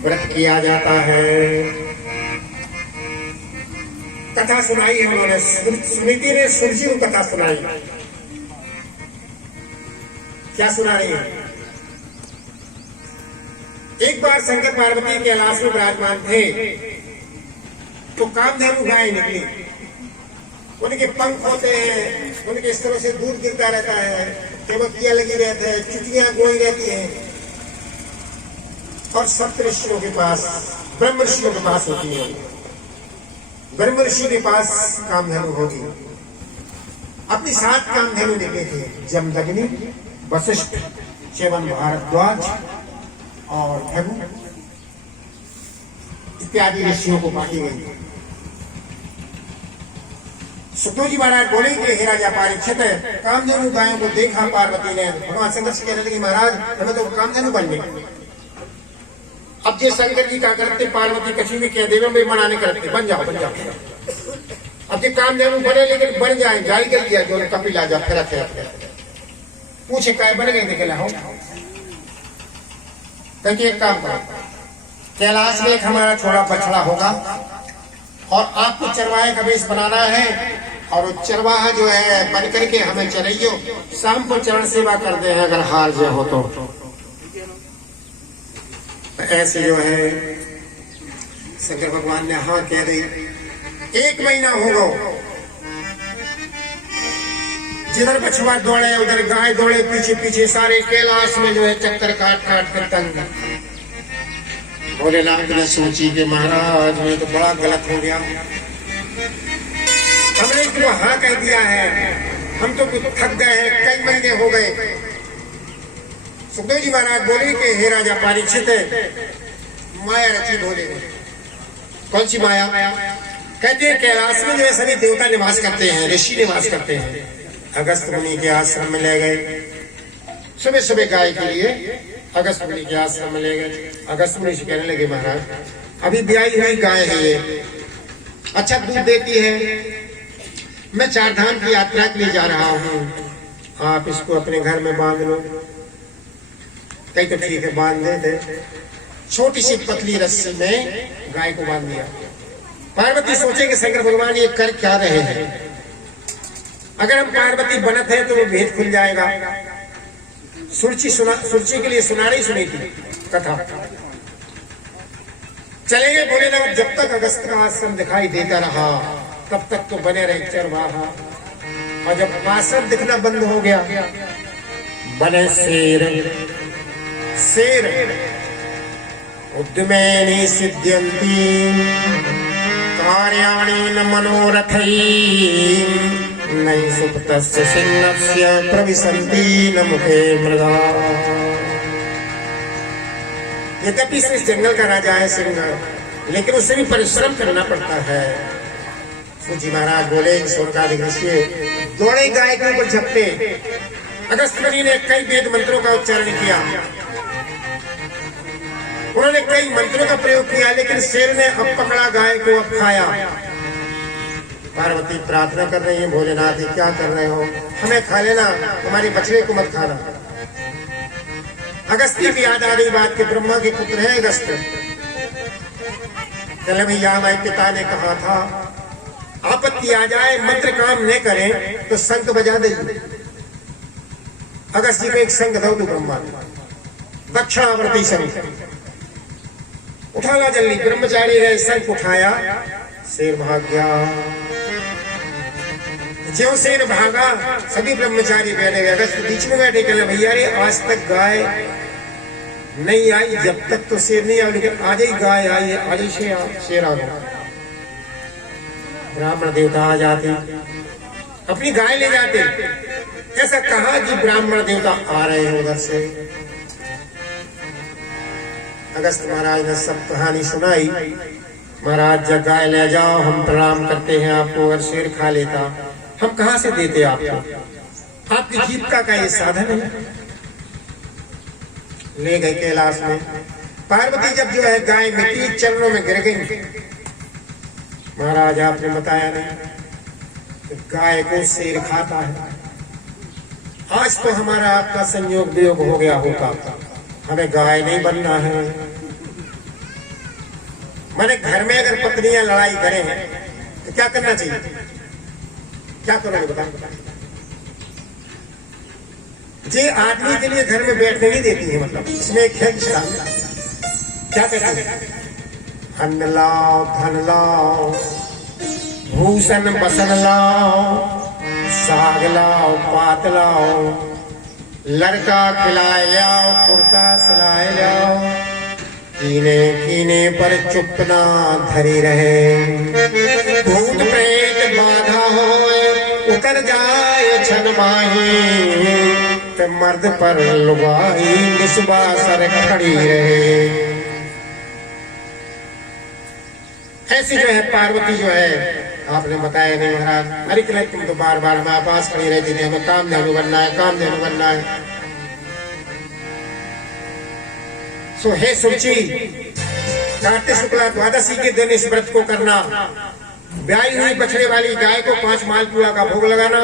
व्रत किया जाता है। कथा सुनाई है उन्होंने, सुनीति ने सुरजी को कथा सुनाई। क्या सुना रही है? एक बार शंकर पार्वती कैलाश में विराजमान थे तो कामधेनु गाय निकली। उनके पंख होते हैं, उनके स्तरों से दूध गिरता रहता है, टेबकियां लगी रहती है, चुटियां गोई रहती हैं और सप्त ऋषियों के पास, ब्रह्म ऋषियों के पास होती है। ब्रह्म ऋषि के पास कामधेनु होगी। अपनी 7 कामधेनु निकले थे, जमदग्नि, वशिष्ठ, च्यवन भारद्वाज और भृगु इत्यादि ऋषियों को बांटी गई। सुतो जी महाराज बोले कि हे राजा परीक्षित, कामधेनु गायों को देखा पार्वती ने। भगवान शंकर से कहने लगे महाराज हमें तो कामधेनु बनने। अब ये शंकर जी क्या करते, पार्वती कछु भी कह देवे भाई मना नहीं करते, बन जाओ बन जाओ। अब ये कामधेनु बने लेकिन बन जाए, जाई गई है जो कपिला जा फिर पूछे काय बन गए निकला हो। कहते एक काम करो, कैलाश में एक हमारा छोटा बछड़ा होगा और आपको चरवाहे का वेश बनाना है और वो चरवाहा जो है बन करके हमें चराइयो, शाम को चरण सेवा कर दे हैं अगर हार जो हो तो। ऐसे जो है शंकर भगवान ने हाँ कह दी। 1 महीना हो गो, जिधर बछवा दौड़े उधर गाय दौड़े पीछे पीछे, सारे कैलाश में जो है चक्कर काट काट कर तंग। भोलेनाथ ने सोची कि महाराज में तो बड़ा गलत हो गया, हमने तो हाँ कह दिया है, हम तो थक गए हैं, कई महीने हो गए। सुखदेव जी महाराज बोले कि हे राजा परीक्षित, माया रची भोले ने। कौन सी माया? कहते हैं कैलाश में जो है सभी देवता निवास करते हैं, ऋषि निवास करते हैं। अगस्त मुनि के आश्रम में ले गए, सुबह सुबह गाय के लिए अगस्त मुनि के आश्रम में ले गए। अगस्त मुनि से कहने लगे महाराज अभी ब्याही हुई गाय है, ये अच्छा दूध देती है, मैं 4 धाम की यात्रा के लिए जा रहा हूँ, आप इसको अपने घर में बांध लो। कहीं तो ठीक है बांध दे। छोटी सी पतली रस्सी में गाय को बांध दिया। पार्वती सोचे कि शंकर भगवान ये कर क्या रहे हैं, अगर हम पार्वती बनत है तो वो भेद खुल जाएगा। सुरची के लिए सुना रही सुनी थी कथा। चले गए भोलेनाथ। जब तक अगस्त का आश्रम दिखाई देता रहा तब तक तो बने रहे चरवाहा, और जब आश्रम दिखना बंद हो गया बने शेर। शेर उद्यमेनि सिद्ध्यन्ति कार्याणि न मनोरथै नई सुप्तस्य सिंहस्य प्रविशन्ति न मुखे मृगा। यद्यपि इस जंगल का राजा है सिंह, लेकिन उसे भी परिश्रम करना पड़ता है। सूजी महाराज बोले सोनकादिक ऋषि दौड़े गाय के ऊपर झपटे। अगस्त मुनि ने कई वेद मंत्रों का उच्चारण किया, उन्होंने कई मंत्रों का प्रयोग किया, लेकिन शेर ने अब पकड़ा गाय को, अब खाया। पार्वती प्रार्थना कर रही है भोलेनाथ क्या कर रहे हो, हमें खा लेना, हमारे बछड़े को मत खाना। अगस्त्य की याद आ गई बात के ब्रह्मा के पुत्र है अगस्त। चले भैया हमारे पिता ने कहा था आपत्ति आ जाए मंत्र काम न करे तो शंख बजा दे। अगस्त जी को एक शंख दो ब्रह्मा, दक्षिणावर्ती शंख उठाना जल्दी। ब्रह्मचारी गए, शंख उठाया, शेर भाग गया। जो शेर भागा सभी ब्रह्मचारी बैठे गए। अगस्त बीच में बैठे, कहले भैया रे आज तक गाय नहीं आई, जब तक तो शेर नहीं आया, लेकिन आज ही गाय आई है, आज ही शेर आ गया। ब्राह्मण देवता आ जाते, अपनी गाय ले जाते। ऐसा कहा कि ब्राह्मण देवता आ रहे हैं उधर से। अगस्त महाराज ने सब कहानी सुनाई। महाराज जब गाय ले जाओ, हम प्रणाम करते हैं आपको, अगर शेर खा लेता हम कहां से देते आपको, आपकी जीविका का ये साधन है। ले गए कैलाश में। पार्वती जब जो है गाय मिट्टी चरणों में गिर गई। महाराज आपने बताया नहीं, गाय को शेर खाता है। आज तो हमारा आपका संयोग वियोग हो गया होगा, हमें गाय नहीं बनना है। मैंने घर में अगर पत्नियां लड़ाई करें तो क्या करना चाहिए, क्या करोगे बताओ? जे आदमी के लिए घर में बैठने नहीं देती है, मतलब इसमें एक है क्या कहते हैं, अन्न लाओ, धन लाओ, भूषण बसन लाओ, साग लाओ, पात लाओ, लड़का खिलाए लाओ, कुर्ता सिलाए लाओ, कीने कीने पर चुप ना धरी रहे। भूत प्रेत बाधा होए उतर जाए छन माही, ते मर्द पर लुगाई निस्वासर खड़ी रहे। ऐसी जो है पार्वती जो है, आपने बताया नहीं महाराज। अरे कि तुम तो बार बार हमारे पास खड़ी रहती थी, हमें काम धेनु करना है, काम धेनु करना है। सो हे सुचि, कार्तिक शुक्ला द्वादशी के दिन इस व्रत को करना। ब्याई हुई बछड़े वाली गाय को 5 मालपुआ का भोग लगाना,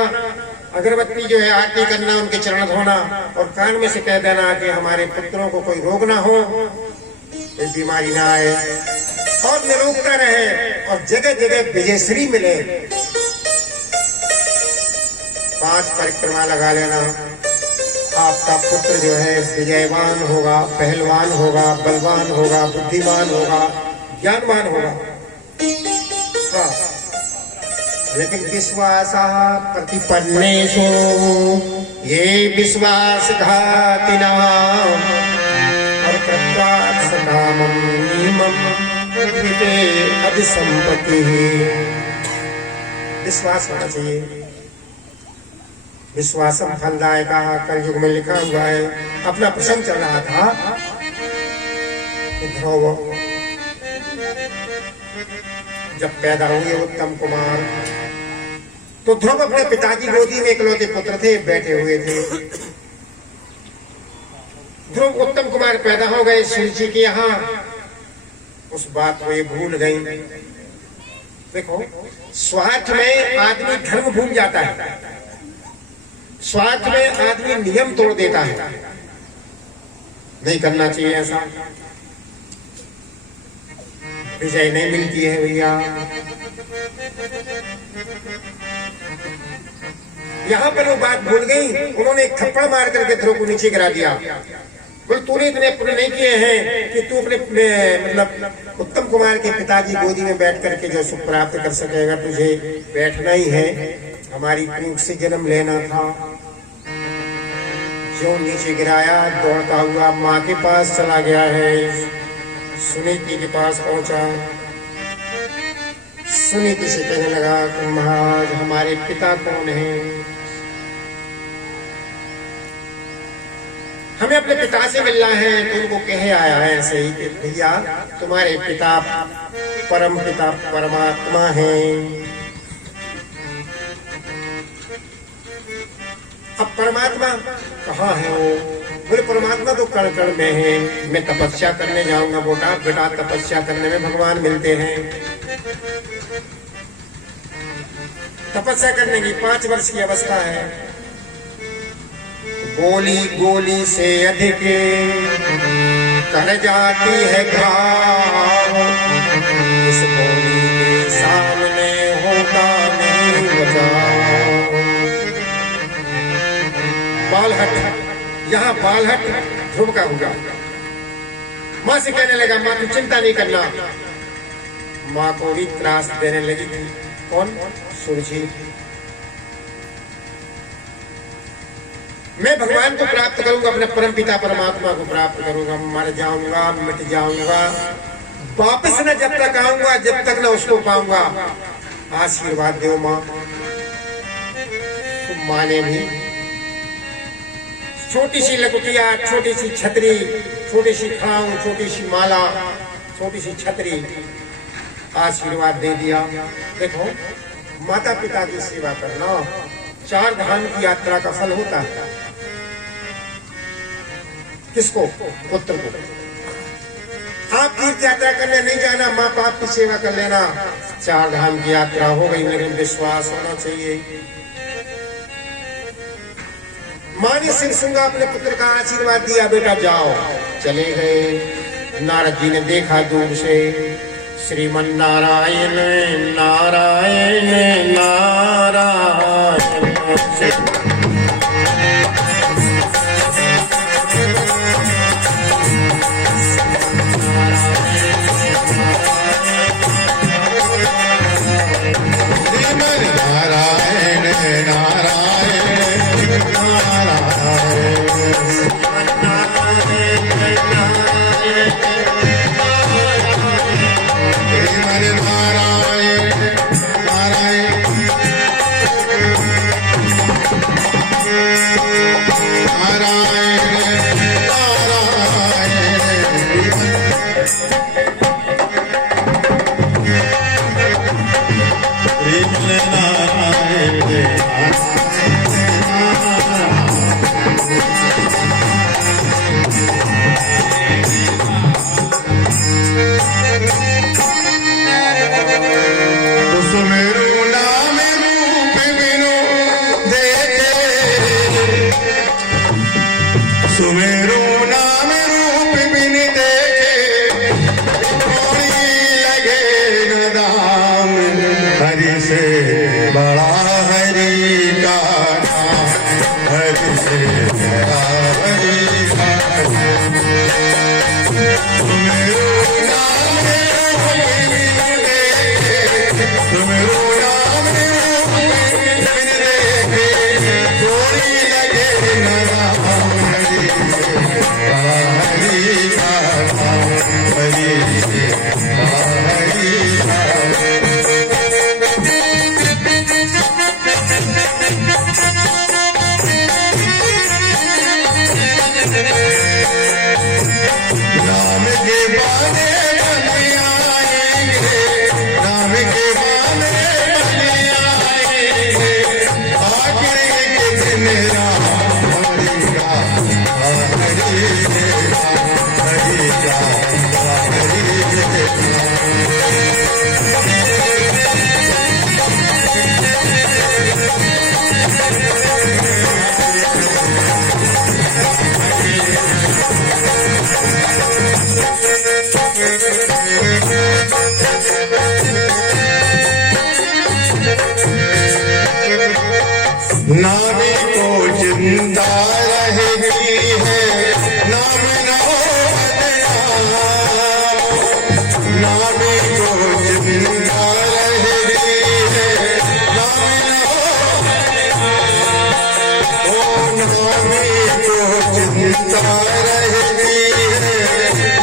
अगरबत्ती जो है आरती करना, उनके चरण धोना, और कान में से कह देना कि हमारे पुत्रों को कोई रोग ना हो, कोई बीमारी ना आए, और निरोगता रहे, और जगह जगह विजयश्री मिले। 5 परिक्रमा लगा लेना। आपका पुत्र जो है विजयवान होगा, पहलवान होगा, बलवान होगा, बुद्धिमान होगा, ज्ञानवान होगा। हाँ, लेकिन विश्वासा प्रतिपन्नेषु ये विश्वासघातिना और कृत्वात् सकामं नीमं कृते अधिसंपत्ति। विश्वास होना चाहिए। विश्वासम फलदायका कलयुग में लिखा हुआ है। अपना प्रसंग चल रहा था, ध्रुव जब पैदा हुए उत्तम कुमार, तो ध्रुव अपने पिताजी गोदी में इकलौते पुत्र थे, बैठे हुए थे। ध्रुव उत्तम कुमार पैदा हो गए सूर्य के यहाँ, उस बात को ये भूल गई। देखो, स्वार्थ में आदमी धर्म भूल जाता है, स्वार्थ में आदमी नियम तोड़ देता है। नहीं करना चाहिए ऐसा। विजय नहीं मिलती है भैया। यहाँ पर वो बात भूल गई, उन्होंने एक थप्पड़ मार करके ध्रुव को नीचे गिरा दिया। बोले तूने इतने पुण्य नहीं किए हैं कि तू अपने मतलब उत्तम कुमार के पिताजी गोदी में बैठ करके जो सुख प्राप्त कर सकेगा। तुझे बैठना ही है, हमारी पूंछ से जन्म लेना था। जो नीचे गिराया, दौड़ता हुआ माँ के पास चला गया है। सुनीति के पास पहुंचा, सुनीति से कहने लगा कि महाराज हमारे पिता कौन हैं? हमें अपने पिता से मिलना है। तो उनको कहे आया है ऐसे ही कि भैया तुम्हारे पिता परम पिता परमात्मा हैं। अब परमात्मा कहाँ है वो? बोले परमात्मा तो कण कण में है। मैं तपस्या करने जाऊंगा बेटा तपस्या करने में भगवान मिलते हैं। तपस्या करने की 5 वर्ष की अवस्था है। गोली गोली से अधिक कर जाती है घाव, इस गोली के सामने होता नहीं बचाव। बालहट, यहाँ बालहट ध्रुव का हुआ। माँ से कहने लगा माँ तू चिंता नहीं करना। माँ को भी त्रास देने लगी थी। कौन? सूर्य। मैं भगवान को प्राप्त करूंगा, अपने परम पिता परमात्मा को प्राप्त करूंगा, मर जाऊंगा, मिट जाऊंगा, वापस न जब तक आऊंगा जब तक न उसको पाऊंगा। आशीर्वाद दो माँ। तो माँ ने भी छोटी सी लकुटिया, छोटी सी छतरी, छोटी सी खाऊ, छोटी सी माला, छोटी सी छतरी आशीर्वाद दे दिया। देखो माता पिता की सेवा करना 4 धाम की यात्रा का फल होता है। किसको? पुत्र को। आप तीर्थ यात्रा करने नहीं जाना, माँ बाप की सेवा कर लेना, 4 धाम की यात्रा हो गई। मेरे विश्वास होना चाहिए। माँ ने सिंह अपने पुत्र का आशीर्वाद दिया, बेटा जाओ। चले गए। नारद जी ने देखा दूर से, श्रीमन नारायण नारायण नारायण। सुमेरु नाम रूप बिन देखे, थोड़ी लगे न दाम। हरि से बड़ा हरि का नाम, हरि से बड़ा हरि का नाम। सुमेरु नाम रूप बिन देखे, सुमेरु नाम रूप बिन देखे, थोड़ी लगे न दाम। नामी को जिंदा रहेगी है, नाम न हो बदनाम। नामी को जिंदा रहेगी है, नाम न हो बदनाम। ओ नामी को जिंदा रहेगी है,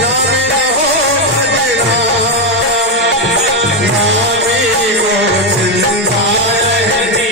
नाम न हो बदनाम। नामी को जिंदा रहेगी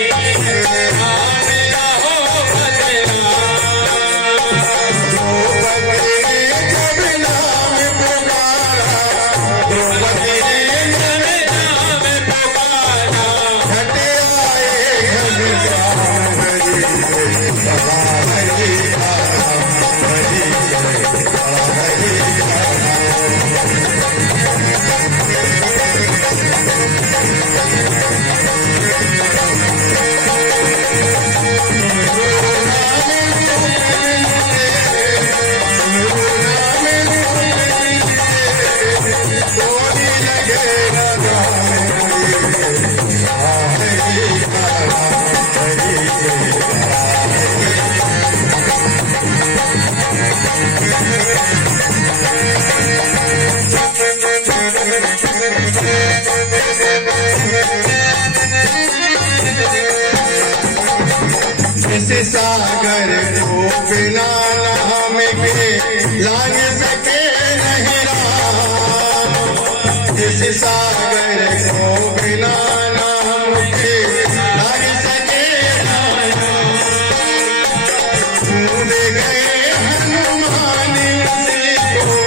जैसे सागर को बिना नाम के लांग सके नहीं राम। जिस सागर को बिना नाम के लांग सके नहीं राम। भूल गए हनुमान उसी को,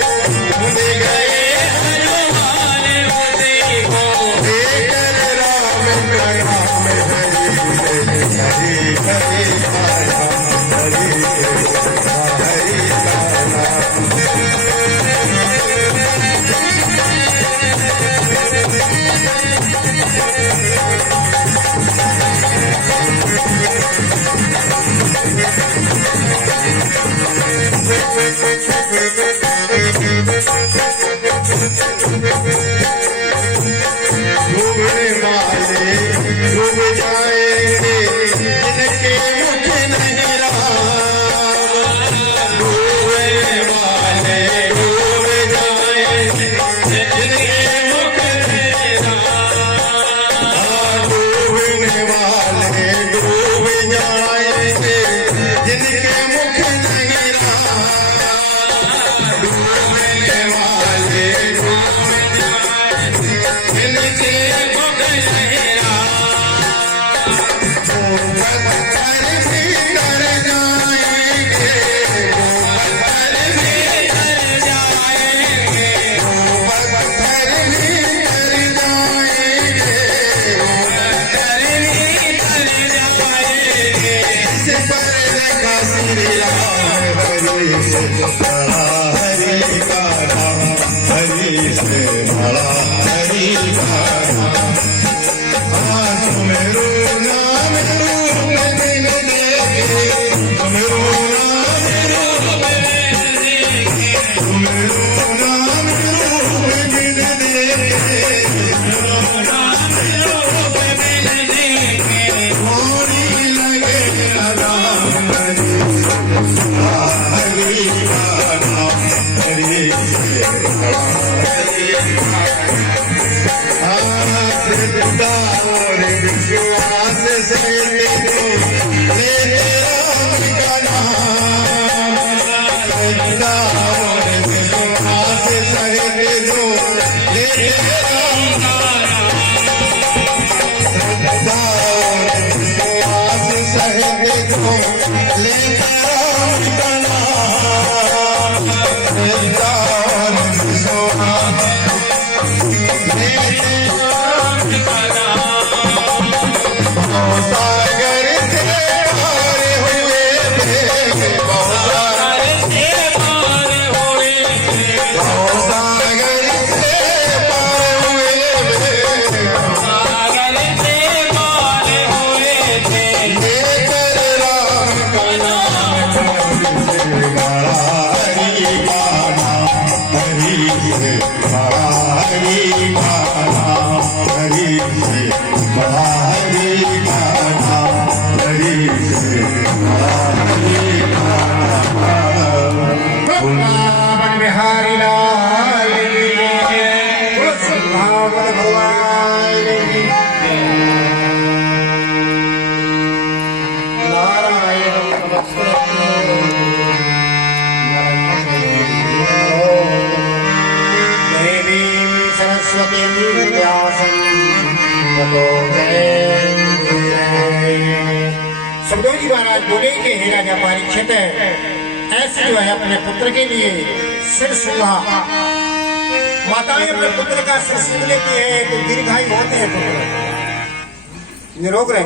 भूल गए हनुमान उसी को, लेकर राम का नाम हरि हरि हरि डूबने वाले डूब जाएंगे जिनके मुख नहीं राम। डूबने वाले डूब जाएंगे जिनके मुख नहीं राम। डूबने वाले डूब जाएंगे जिनके मुख नहीं राम। डूबने वाले डूब जाएंगे जिनके मुख नहीं राम। वो पत्थर भी कर जाएंगे, वो पत्थर भी कर जाएंगे, वो पत्थर भी कर जाएंगे, वो पत्थर भी कर जाएंगे। इस पर देखा श्री राम हरि से बड़ा हरि का नाम, हरि से बड़ा हरि का नाम। सुमेरु नाम रूप दिन देखे, सुमेरु नाम रूप दिन देखे, सुमेरु नाम रूप दिन देखे, सुमेरु नाम रूप दिन देखे। होरी लगे राम हरि हरि का नाम, हरि से बड़ा हरि का नाम। और विश्वास से देखो लेते राम का नाम। श्रद्धा और विश्वास सहित जो लेते राम का नाम। श्रद्धा और विश्वास सहित जो लेते राम का नाम। श्रद्धा और विश्वास लेते राम का नाम। सागर से पार हुए थे, सागर से पार हुए थे, सागर से पार हुए थे, सागर से पार हुए थे। लेकर राम का नाम हरि से बड़ा हरि का नाम, हरि से बड़ा हरि का नाम, हरि से बड़ा हरि का नाम, हरि से बड़ा हरि का नाम। वृंदावन बिहारी लाल की जय, वृषभावन भगवान की जय। नारायण नमस्कृत्य देवीं सरस्वतीं व्यासं ततो सुखदेव जी महाराज बोले कि हे राजा परीक्षित, ऐसे जो है अपने पुत्र के लिए सिर सूंघा। माताएं अपने पुत्र का सिर सूंघ लेती है तो दीर्घायु होते हैं पुत्र, निरोग रहते हैं।